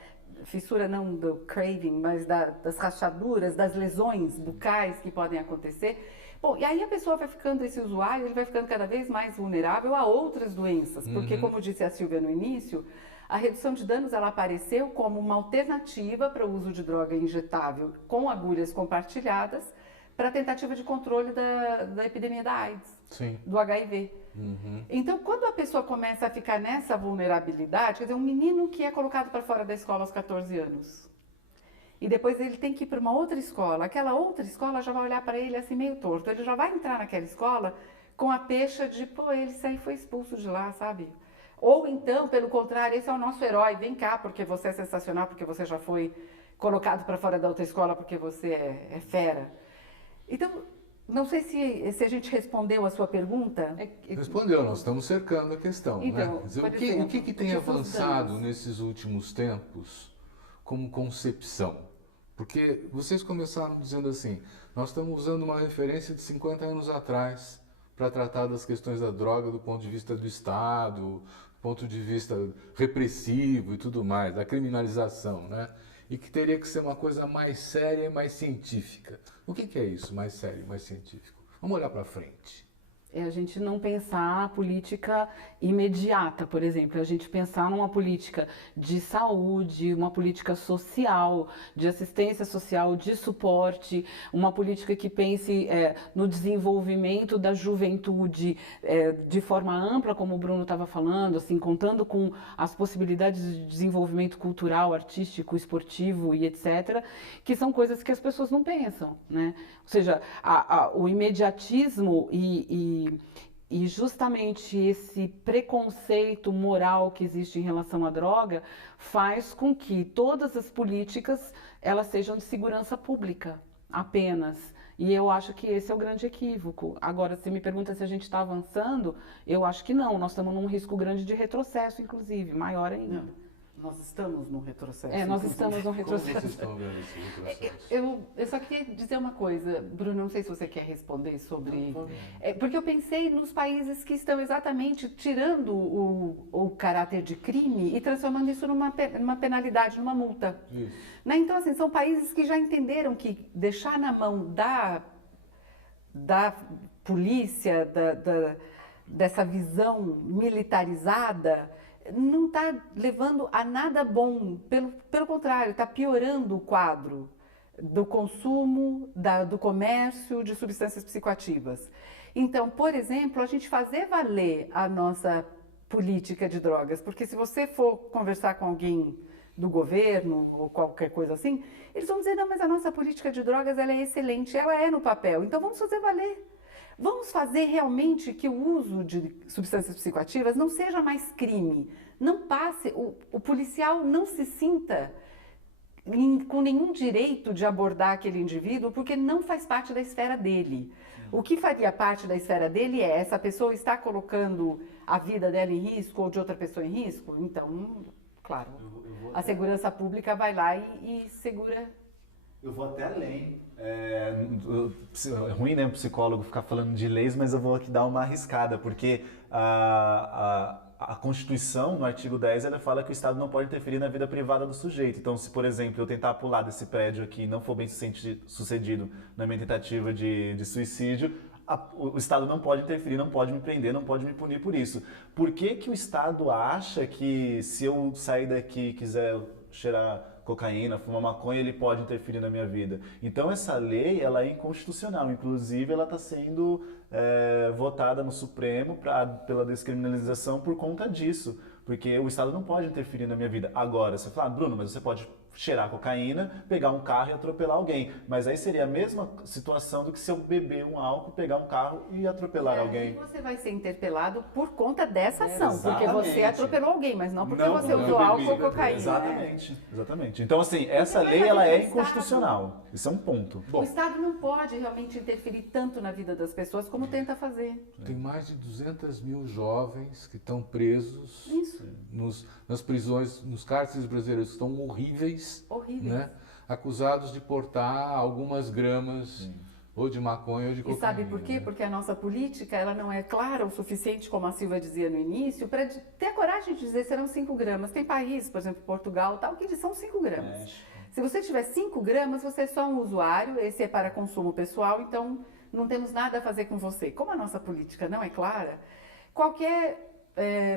Fissura não do craving, mas das rachaduras, das lesões bucais que podem acontecer. Bom, e aí a pessoa vai ficando, esse usuário, ele vai ficando cada vez mais vulnerável a outras doenças, porque como disse a Silvia no início, A redução de danos ela apareceu como uma alternativa para o uso de droga injetável com agulhas compartilhadas para a tentativa de controle da epidemia da AIDS, Sim. do HIV. Uhum. Então, quando a pessoa começa a ficar nessa vulnerabilidade, quer dizer, um menino que é colocado para fora da escola aos 14 anos, e depois ele tem que ir para uma outra escola, aquela outra escola já vai olhar para ele assim meio torto, ele já vai entrar naquela escola com a pecha de, pô, ele foi expulso de lá, sabe? Ou então, pelo contrário, esse é o nosso herói, vem cá porque você é sensacional, porque você já foi colocado para fora da outra escola porque você é fera. Então, não sei se a gente respondeu a sua pergunta. Respondeu, nós estamos cercando a questão, Então, né? Quer dizer, por o que exemplo, tem tipo os avançado danos. nesses últimos tempos como concepção? Porque vocês começaram dizendo assim, nós estamos usando uma referência de 50 anos atrás para tratar das questões da droga do ponto de vista do Estado, do ponto de vista repressivo e tudo mais, da criminalização, né? E que teria que ser uma coisa mais séria e mais científica. O que é isso, mais sério e mais científico? Vamos olhar para frente. É a gente não pensar a política imediata, por exemplo, a gente pensar numa política de saúde, uma política social, de assistência social, de suporte, uma política que pense no desenvolvimento da juventude de forma ampla, como o Bruno estava falando, assim, contando com as possibilidades de desenvolvimento cultural, artístico, esportivo e etc., que são coisas que as pessoas não pensam, né? Ou seja, o imediatismo e justamente esse preconceito moral que existe em relação à droga faz com que todas as políticas elas sejam de segurança pública apenas. E eu acho que esse é o grande equívoco. Agora, se me pergunta se a gente está avançando, eu acho que não. Nós estamos num risco grande de retrocesso, inclusive, maior ainda. Não, nós estamos num retrocesso. Nós inclusive. estamos num Como retrocesso. vocês estão vendo esse retrocesso? Eu só queria dizer uma coisa, Bruno, não sei se você quer responder sobre... porque eu pensei nos países que estão exatamente tirando o caráter de crime e transformando isso numa penalidade, numa multa. Isso. Né? Então, assim, são países que já entenderam que deixar na mão da polícia, dessa visão militarizada, não está levando a nada bom, pelo contrário, está piorando o quadro do consumo, do comércio de substâncias psicoativas. Então, por exemplo, a gente fazer valer a nossa política de drogas, porque se você for conversar com alguém do governo ou qualquer coisa assim, eles vão dizer, não, mas a nossa política de drogas ela é excelente, ela é no papel, então vamos fazer valer. Vamos fazer realmente que o uso de substâncias psicoativas não seja mais crime. Não passe, o policial não se sinta com nenhum direito de abordar aquele indivíduo porque não faz parte da esfera dele. O que faria parte da esfera dele é essa pessoa está colocando a vida dela em risco ou de outra pessoa em risco? Então, claro, a segurança pública vai lá e segura. Eu vou até além. É ruim, né, um psicólogo ficar falando de leis, mas eu vou aqui dar uma arriscada, porque a Constituição, no artigo 10, ela fala que o Estado não pode interferir na vida privada do sujeito. Então, se, por exemplo, eu tentar pular desse prédio aqui e não for bem sucedido na minha tentativa de suicídio, o Estado não pode interferir, não pode me prender, não pode me punir por isso. Por que o Estado acha que se eu sair daqui e quiser cheirar cocaína, fumar maconha, ele pode interferir na minha vida? Então essa lei, ela é inconstitucional, inclusive ela está sendo votada no Supremo pela descriminalização por conta disso, porque o Estado não pode interferir na minha vida. Agora, você fala, Bruno, mas você pode cheirar cocaína, pegar um carro e atropelar alguém, mas aí seria a mesma situação do que se eu beber um álcool, pegar um carro e atropelar alguém. Você vai ser interpelado por conta dessa ação, Exatamente. porque você atropelou alguém, mas não porque você não usou bebi, álcool ou cocaína. Exatamente. Então, assim, essa lei, ela é inconstitucional. Isso é um ponto. O Estado não pode realmente interferir tanto na vida das pessoas como tenta fazer. Tem mais de 200 mil jovens que estão presos nas prisões, nos cárceres brasileiros, que estão horríveis, né? Acusados de portar algumas gramas ou de maconha ou de cocaína. E sabe por quê? Porque a nossa política ela não é clara o suficiente, como a Silvia dizia no início, para ter a coragem de dizer serão 5 gramas. Tem países, por exemplo, Portugal, tal, que são 5 gramas. Se você tiver 5 gramas, você é só um usuário, esse é para consumo pessoal, então não temos nada a fazer com você. Como a nossa política não é clara, qualquer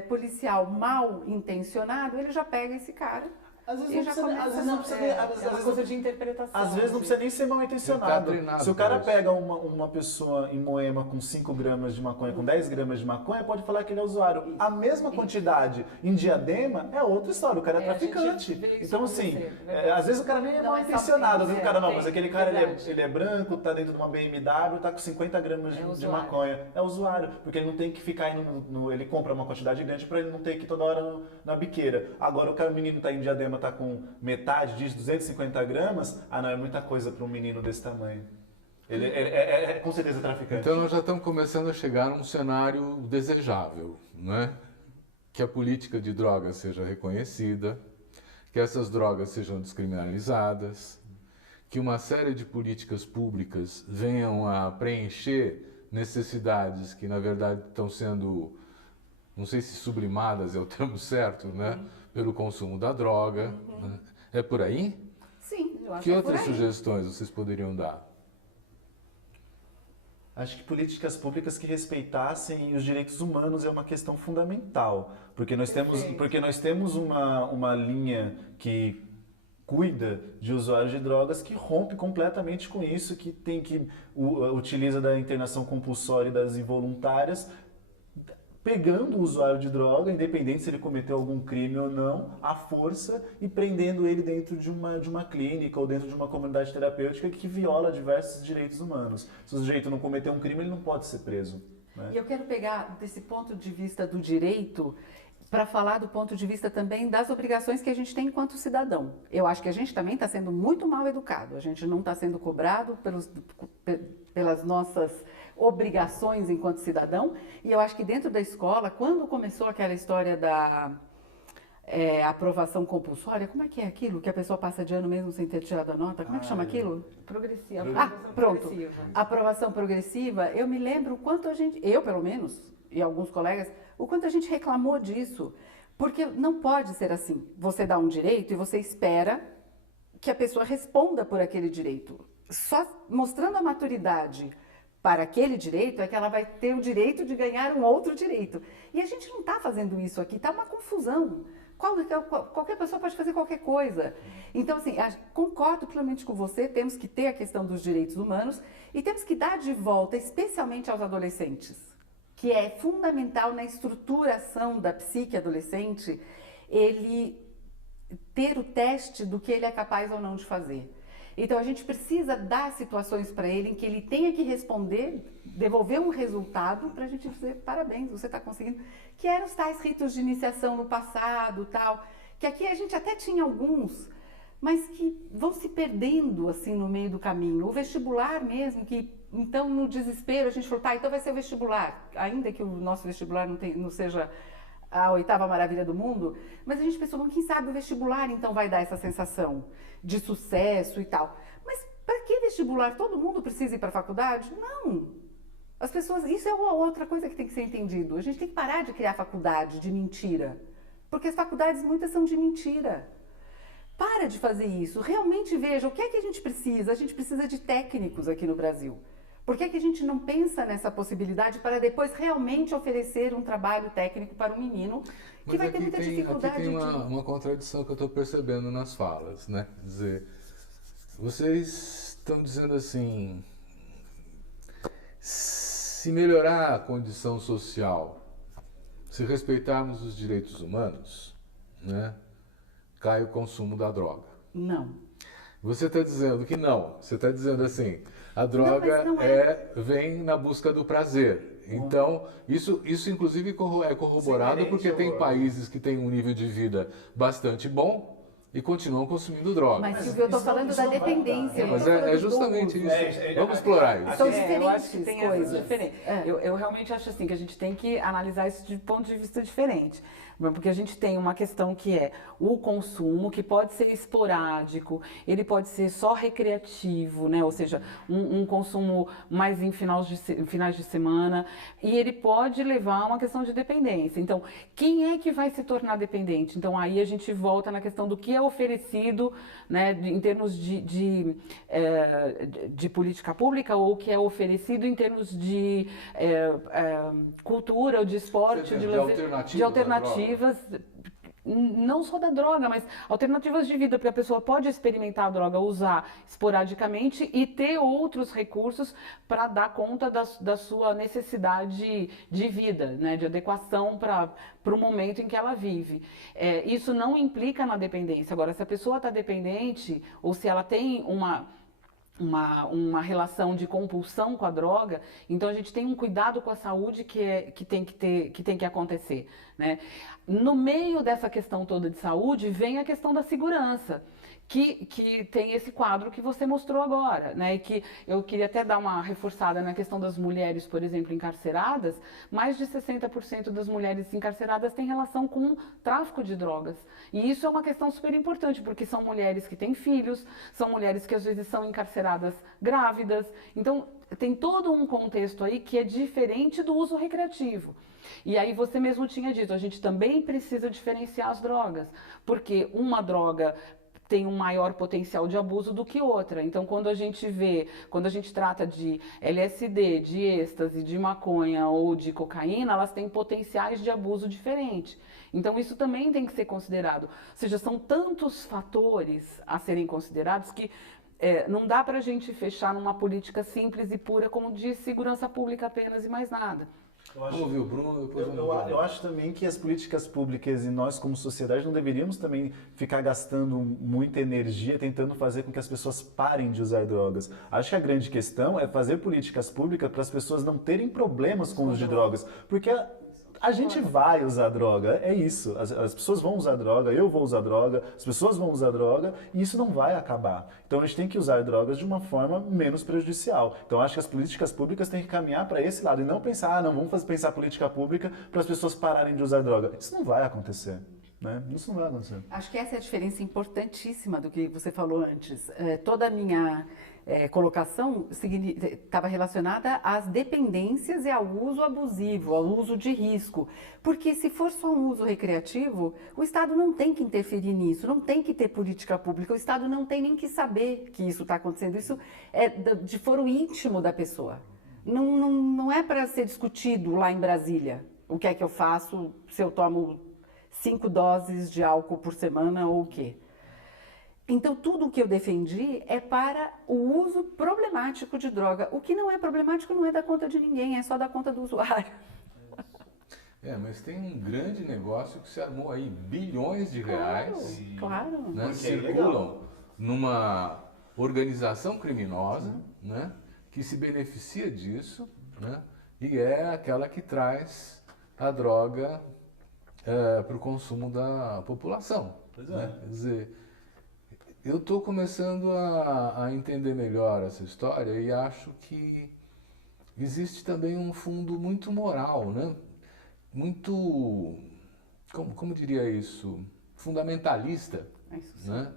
policial mal intencionado, ele já pega esse cara. Às vezes E não já precisa, começa às vezes não precisa nem, às uma vezes coisa de interpretação. Às vezes não precisa nem ser mal Ele tá intencionado. treinado Se o cara pra isso. pega uma pessoa em Moema com 5 gramas de maconha, com 10 gramas de maconha, pode falar que ele é usuário. A mesma quantidade em Diadema é outra história, o cara é a gente traficante. vê isso Então assim, acontecer, verdade. às vezes o cara nem é Não mal é só intencionado. Às vezes o cara, não, tem, mas aquele cara verdade. ele é branco, tá dentro de uma BMW, tá com 50 gramas de usuário. maconha. É usuário, porque ele não tem que ficar indo ele compra uma quantidade grande para ele não ter que ir toda hora na biqueira. Agora o menino tá em Diadema, tá com metade disso, 250 gramas, não, é muita coisa para um menino desse tamanho. Ele é com certeza traficante. Então nós já estamos começando a chegar num cenário desejável, né? Que a política de drogas seja reconhecida, que essas drogas sejam descriminalizadas, que uma série de políticas públicas venham a preencher necessidades que na verdade estão sendo, não sei se sublimadas é o termo certo, né? Pelo consumo da droga. Né? É por aí? Sim, eu acho Que que é por outras aí. sugestões vocês poderiam dar? Acho que políticas públicas que respeitassem os direitos humanos é uma questão fundamental, porque nós temos uma linha que cuida de usuários de drogas que rompe completamente com isso, que utiliza da internação compulsória e das involuntárias, pegando o usuário de droga, independente se ele cometeu algum crime ou não, à força e prendendo ele dentro de uma clínica ou dentro de uma comunidade terapêutica que viola diversos direitos humanos. Se o sujeito não cometeu um crime, ele não pode ser preso. Né? E eu quero pegar desse ponto de vista do direito para falar do ponto de vista também das obrigações que a gente tem enquanto cidadão. Eu acho que a gente também está sendo muito mal educado, a gente não está sendo cobrado pelas nossas obrigações enquanto cidadão, e eu acho que dentro da escola, quando começou aquela história da aprovação compulsória, como é que é aquilo que a pessoa passa de ano mesmo sem ter tirado a nota? Como é que chama aquilo? Progressiva. Pronto. Progressiva. Aprovação progressiva, eu me lembro o quanto eu pelo menos, e alguns colegas, o quanto a gente reclamou disso, porque não pode ser assim. Você dá um direito e você espera que a pessoa responda por aquele direito. Só mostrando a maturidade para aquele direito é que ela vai ter o direito de ganhar um outro direito. E a gente não está fazendo isso aqui, está uma confusão. Qualquer pessoa pode fazer qualquer coisa. Então, assim, concordo plenamente com você, temos que ter a questão dos direitos humanos e temos que dar de volta, especialmente aos adolescentes, que é fundamental na estruturação da psique adolescente, ele ter o teste do que ele é capaz ou não de fazer. Então, a gente precisa dar situações para ele em que ele tenha que responder, devolver um resultado para a gente dizer parabéns, você está conseguindo. Que eram os tais ritos de iniciação no passado, tal, que aqui a gente até tinha alguns, mas que vão se perdendo assim no meio do caminho. O vestibular mesmo, que então no desespero a gente falou, tá, então vai ser o vestibular, ainda que o nosso vestibular não seja a 8ª maravilha do mundo, mas a gente pensou, quem sabe o vestibular então vai dar essa sensação de sucesso e tal. Mas para que vestibular? Todo mundo precisa ir para a faculdade? Não. As pessoas, isso é outra coisa que tem que ser entendido. A gente tem que parar de criar faculdade de mentira, porque as faculdades muitas são de mentira. Para de fazer isso. Realmente veja o que é que a gente precisa. A gente precisa de técnicos aqui no Brasil. Por que é que a gente não pensa nessa possibilidade para depois realmente oferecer um trabalho técnico para um menino que vai ter muita dificuldade aqui tem uma contradição que eu estou percebendo nas falas, né? Quer dizer, vocês estão dizendo assim, se melhorar a condição social, se respeitarmos os direitos humanos, né, cai o consumo da droga. Não. Você está dizendo que não. Você está dizendo assim, a droga não vem na busca do prazer. Então, isso inclusive é corroborado porque tem países que têm um nível de vida bastante bom e continuam consumindo drogas. Mas, Silvio, eu estou falando da dependência. Mas é justamente isso. Vamos explorar isso. São eu diferentes acho que tem coisas. essas diferentes. Eu realmente acho assim que a gente tem que analisar isso de ponto de vista diferente. Porque a gente tem uma questão que é o consumo, que pode ser esporádico, ele pode ser só recreativo, né? Ou seja, um consumo mais em finais de semana, e ele pode levar a uma questão de dependência. Então, quem é que vai se tornar dependente? Então, aí a gente volta na questão do que é é oferecido, né, em termos de política pública, ou o que é oferecido em termos de cultura, ou de esporte, de alternativas. Não só da droga, mas alternativas de vida, porque a pessoa pode experimentar a droga, usar esporadicamente e ter outros recursos para dar conta da sua necessidade de vida, né, de adequação para o momento em que ela vive. Isso não implica na dependência. Agora, se a pessoa está dependente ou se ela tem uma relação de compulsão com a droga, então a gente tem um cuidado com a saúde que tem que acontecer, né? No meio dessa questão toda de saúde vem a questão da segurança, que tem esse quadro que você mostrou agora, né? E que eu queria até dar uma reforçada na questão das mulheres, por exemplo, encarceradas. Mais de 60% das mulheres encarceradas têm relação com tráfico de drogas. E isso é uma questão super importante, porque são mulheres que têm filhos, são mulheres que às vezes são encarceradas grávidas. Então, tem todo um contexto aí que é diferente do uso recreativo. E aí você mesmo tinha dito, a gente também precisa diferenciar as drogas, porque uma droga tem um maior potencial de abuso do que outra. Então, quando a gente trata de LSD, de êxtase, de maconha ou de cocaína, elas têm potenciais de abuso diferentes. Então, isso também tem que ser considerado. Ou seja, são tantos fatores a serem considerados que não dá para a gente fechar numa política simples e pura como de segurança pública apenas e mais nada. Vamos ouvir o Bruno, depois eu acho também que as políticas públicas e nós como sociedade não deveríamos também ficar gastando muita energia tentando fazer com que as pessoas parem de usar drogas. Acho que a grande questão é fazer políticas públicas para as pessoas não terem problemas com o uso de drogas, porque a gente vai usar droga, é isso. As pessoas vão usar droga, eu vou usar droga, as pessoas vão usar droga e isso não vai acabar. Então a gente tem que usar drogas de uma forma menos prejudicial. Então acho que as políticas públicas têm que caminhar para esse lado e não pensar, não, vamos pensar política pública para as pessoas pararem de usar droga. Isso não vai acontecer. Né? Isso não vai acontecer. Acho que essa é a diferença importantíssima do que você falou antes. Toda a minha colocação estava relacionada às dependências e ao uso abusivo, ao uso de risco. Porque se for só um uso recreativo, o Estado não tem que interferir nisso, não tem que ter política pública, o Estado não tem nem que saber que isso está acontecendo. Isso é de foro íntimo da pessoa. Não é para ser discutido lá em Brasília o que é que eu faço se eu tomo 5 doses de álcool por semana ou o quê. Então, tudo o que eu defendi é para o uso problemático de droga. O que não é problemático não é da conta de ninguém, é só da conta do usuário. Mas tem um grande negócio que se armou aí, bilhões de reais. Claro. Né, circulam numa organização criminosa, né, que se beneficia disso, né, e é aquela que traz a droga para o consumo da população. Pois é. Né? Quer dizer, eu estou começando a entender melhor essa história e acho que existe também um fundo muito moral, né? Muito, como diria isso, fundamentalista, né?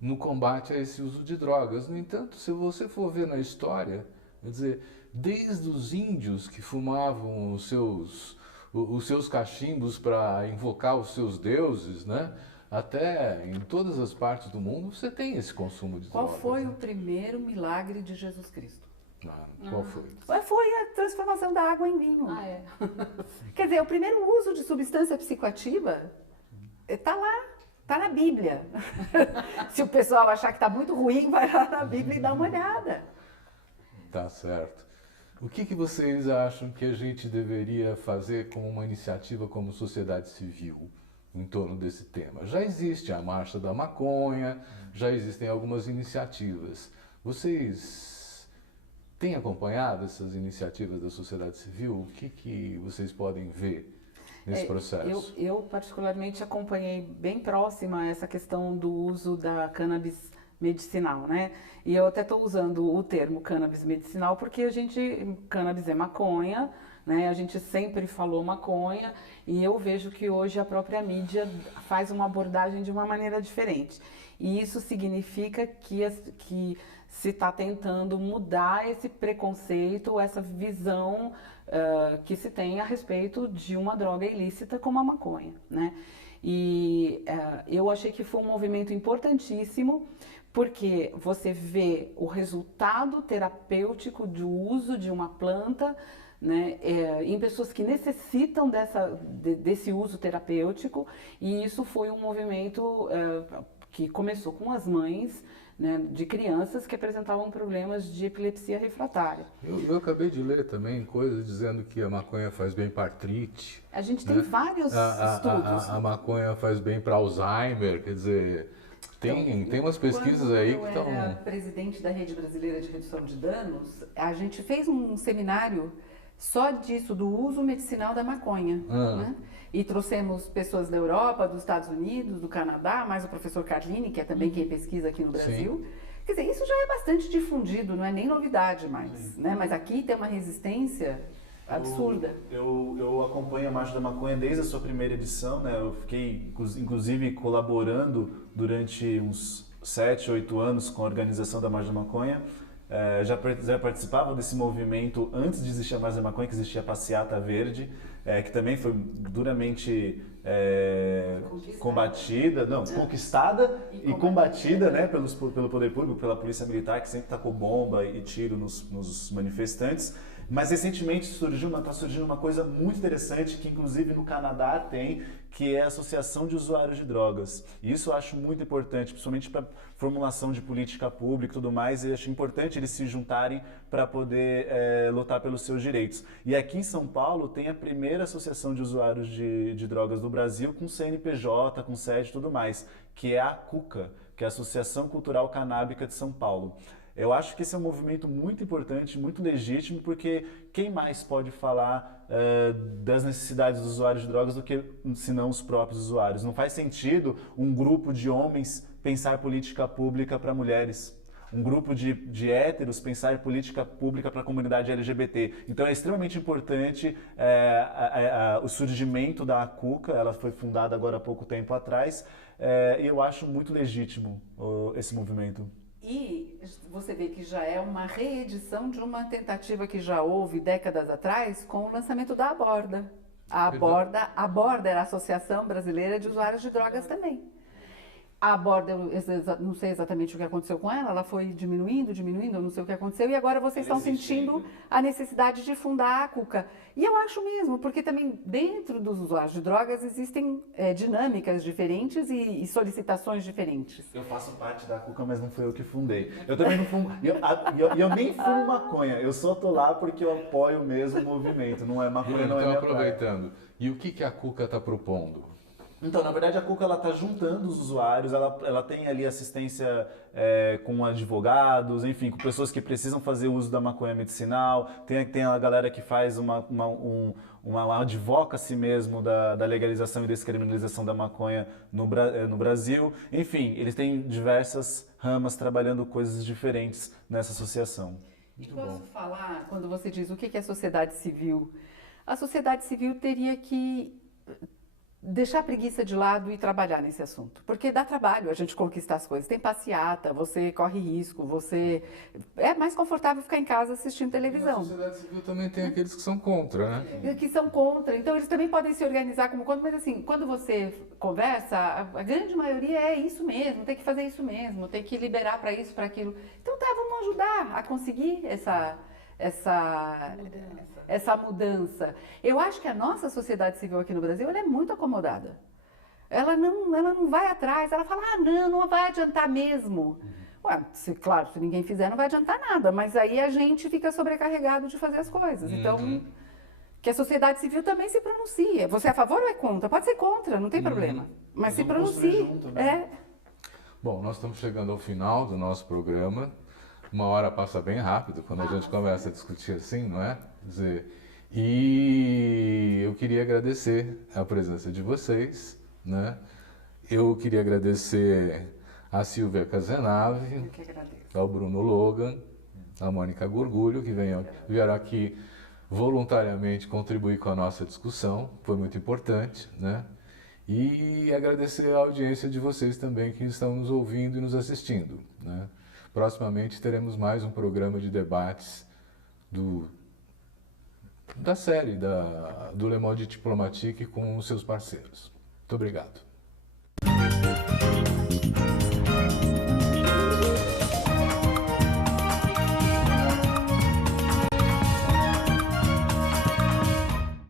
No combate a esse uso de drogas. No entanto, se você for ver na história, quer dizer, desde os índios que fumavam os seus cachimbos para invocar os seus deuses, né? Até em todas as partes do mundo você tem esse consumo de drogas. Qual foi o primeiro milagre de Jesus Cristo? Qual foi? Foi a transformação da água em vinho. Quer dizer, o primeiro uso de substância psicoativa está lá, está na Bíblia. Se o pessoal achar que está muito ruim, vai lá na Bíblia e dá uma olhada. Tá certo. O que vocês acham que a gente deveria fazer como uma iniciativa como sociedade civil em torno desse tema? Já existe a Marcha da Maconha, já existem algumas iniciativas. Vocês têm acompanhado essas iniciativas da sociedade civil? O que vocês podem ver nesse processo? Eu particularmente acompanhei bem próxima essa questão do uso da cannabis medicinal, né? E eu até estou usando o termo cannabis medicinal porque cannabis é maconha, né? A gente sempre falou maconha e eu vejo que hoje a própria mídia faz uma abordagem de uma maneira diferente. E isso significa que se está tentando mudar esse preconceito, essa visão que se tem a respeito de uma droga ilícita como a maconha, né? E eu achei que foi um movimento importantíssimo, porque você vê o resultado terapêutico do uso de uma planta, né, em pessoas que necessitam desse uso terapêutico, e isso foi um movimento que começou com as mães, né, de crianças que apresentavam problemas de epilepsia refratária. Eu acabei de ler também coisas dizendo que a maconha faz bem para artrite. A gente tem né? vários estudos. A maconha faz bem para Alzheimer, quer dizer, tem umas pesquisas aí que estão... Quando eu era presidente da Rede Brasileira de Redução de Danos, a gente fez um seminário só disso, do uso medicinal da maconha, né? E trouxemos pessoas da Europa, dos Estados Unidos, do Canadá, mais o professor Carlini, que é também quem pesquisa aqui no Brasil. Sim. Quer dizer, isso já é bastante difundido, não é nem novidade mais, né? Mas aqui tem uma resistência absurda. Eu acompanho a Marcha da Maconha desde a sua primeira edição, né? Eu fiquei, inclusive, colaborando durante uns 7, 8 anos com a organização da Marcha da Maconha. Já participava desse movimento antes de existir a Marcha da Maconha, que existia a Passeata Verde, que também foi duramente conquistada e combatida, né, pelo poder público, pela polícia militar, que sempre tacou bomba e tiro nos manifestantes. Mas recentemente está surgindo uma coisa muito interessante que inclusive no Canadá tem, que é a Associação de Usuários de Drogas. E isso eu acho muito importante, principalmente para formulação de política pública e tudo mais, e acho importante eles se juntarem para poder lutar pelos seus direitos. E aqui em São Paulo tem a primeira Associação de Usuários de Drogas do Brasil com CNPJ, com sede e tudo mais, que é a CUCA, que é a Associação Cultural Canábica de São Paulo. Eu acho que esse é um movimento muito importante, muito legítimo, porque quem mais pode falar das necessidades dos usuários de drogas do que, senão, os próprios usuários? Não faz sentido um grupo de homens pensar política pública para mulheres, um grupo de héteros pensar política pública para a comunidade LGBT. Então é extremamente importante o surgimento da CUCA, ela foi fundada agora há pouco tempo atrás, e eu acho muito legítimo esse movimento. E você vê que já é uma reedição de uma tentativa que já houve décadas atrás com o lançamento da Aborda. A Aborda era a Associação Brasileira de Usuários de Drogas também. A Aborda, eu não sei exatamente o que aconteceu com ela, ela foi diminuindo, eu não sei o que aconteceu, e agora vocês estão sentindo a necessidade de fundar a CUCA. E eu acho mesmo, porque também dentro dos usuários de drogas existem dinâmicas diferentes e solicitações diferentes. Eu faço parte da CUCA, mas não fui eu que fundei. Eu também não fumo, eu nem fumo maconha, eu só tô lá porque eu apoio mesmo o movimento, não é maconha, não é minha aproveitando, e o que a CUCA está propondo? Então, na verdade, a CUCA está juntando os usuários, ela tem ali assistência com advogados, enfim, com pessoas que precisam fazer uso da maconha medicinal, tem a galera que faz uma advocacy mesmo da legalização e descriminalização da maconha no Brasil. Enfim, eles têm diversas ramas trabalhando coisas diferentes nessa associação. E posso falar, quando você diz o que é sociedade civil, a sociedade civil teria que deixar a preguiça de lado e trabalhar nesse assunto, porque dá trabalho a gente conquistar as coisas, tem passeata, você corre risco, é mais confortável ficar em casa assistindo televisão. E a sociedade civil também tem aqueles que são contra, né? Que são contra, então eles também podem se organizar como contra, mas assim, quando você conversa, a grande maioria é isso mesmo, tem que fazer isso mesmo, tem que liberar para isso, para aquilo. Então vamos ajudar a conseguir essa mudança. Eu acho que a nossa sociedade civil aqui no Brasil ela é muito acomodada. Ela não vai atrás, ela fala, não vai adiantar mesmo. Ué, claro, se ninguém fizer não vai adiantar nada, mas aí a gente fica sobrecarregado de fazer as coisas. Então, que a sociedade civil também se pronuncie. Você é a favor ou é contra? Pode ser contra, não tem problema. Mas se pronuncie. Junto, né? Bom, nós estamos chegando ao final do nosso programa. Uma hora passa bem rápido quando a gente começa a discutir assim, não é? E eu queria agradecer a presença de vocês, né? Eu queria agradecer a Silvia Cazenave, ao Bruno Logan, a Mônica Gorgulho, que vieram aqui voluntariamente contribuir com a nossa discussão, foi muito importante, né? E agradecer a audiência de vocês também que estão nos ouvindo e nos assistindo, né? Proximamente teremos mais um programa de debates da série do Le Monde Diplomatique com os seus parceiros. Muito obrigado.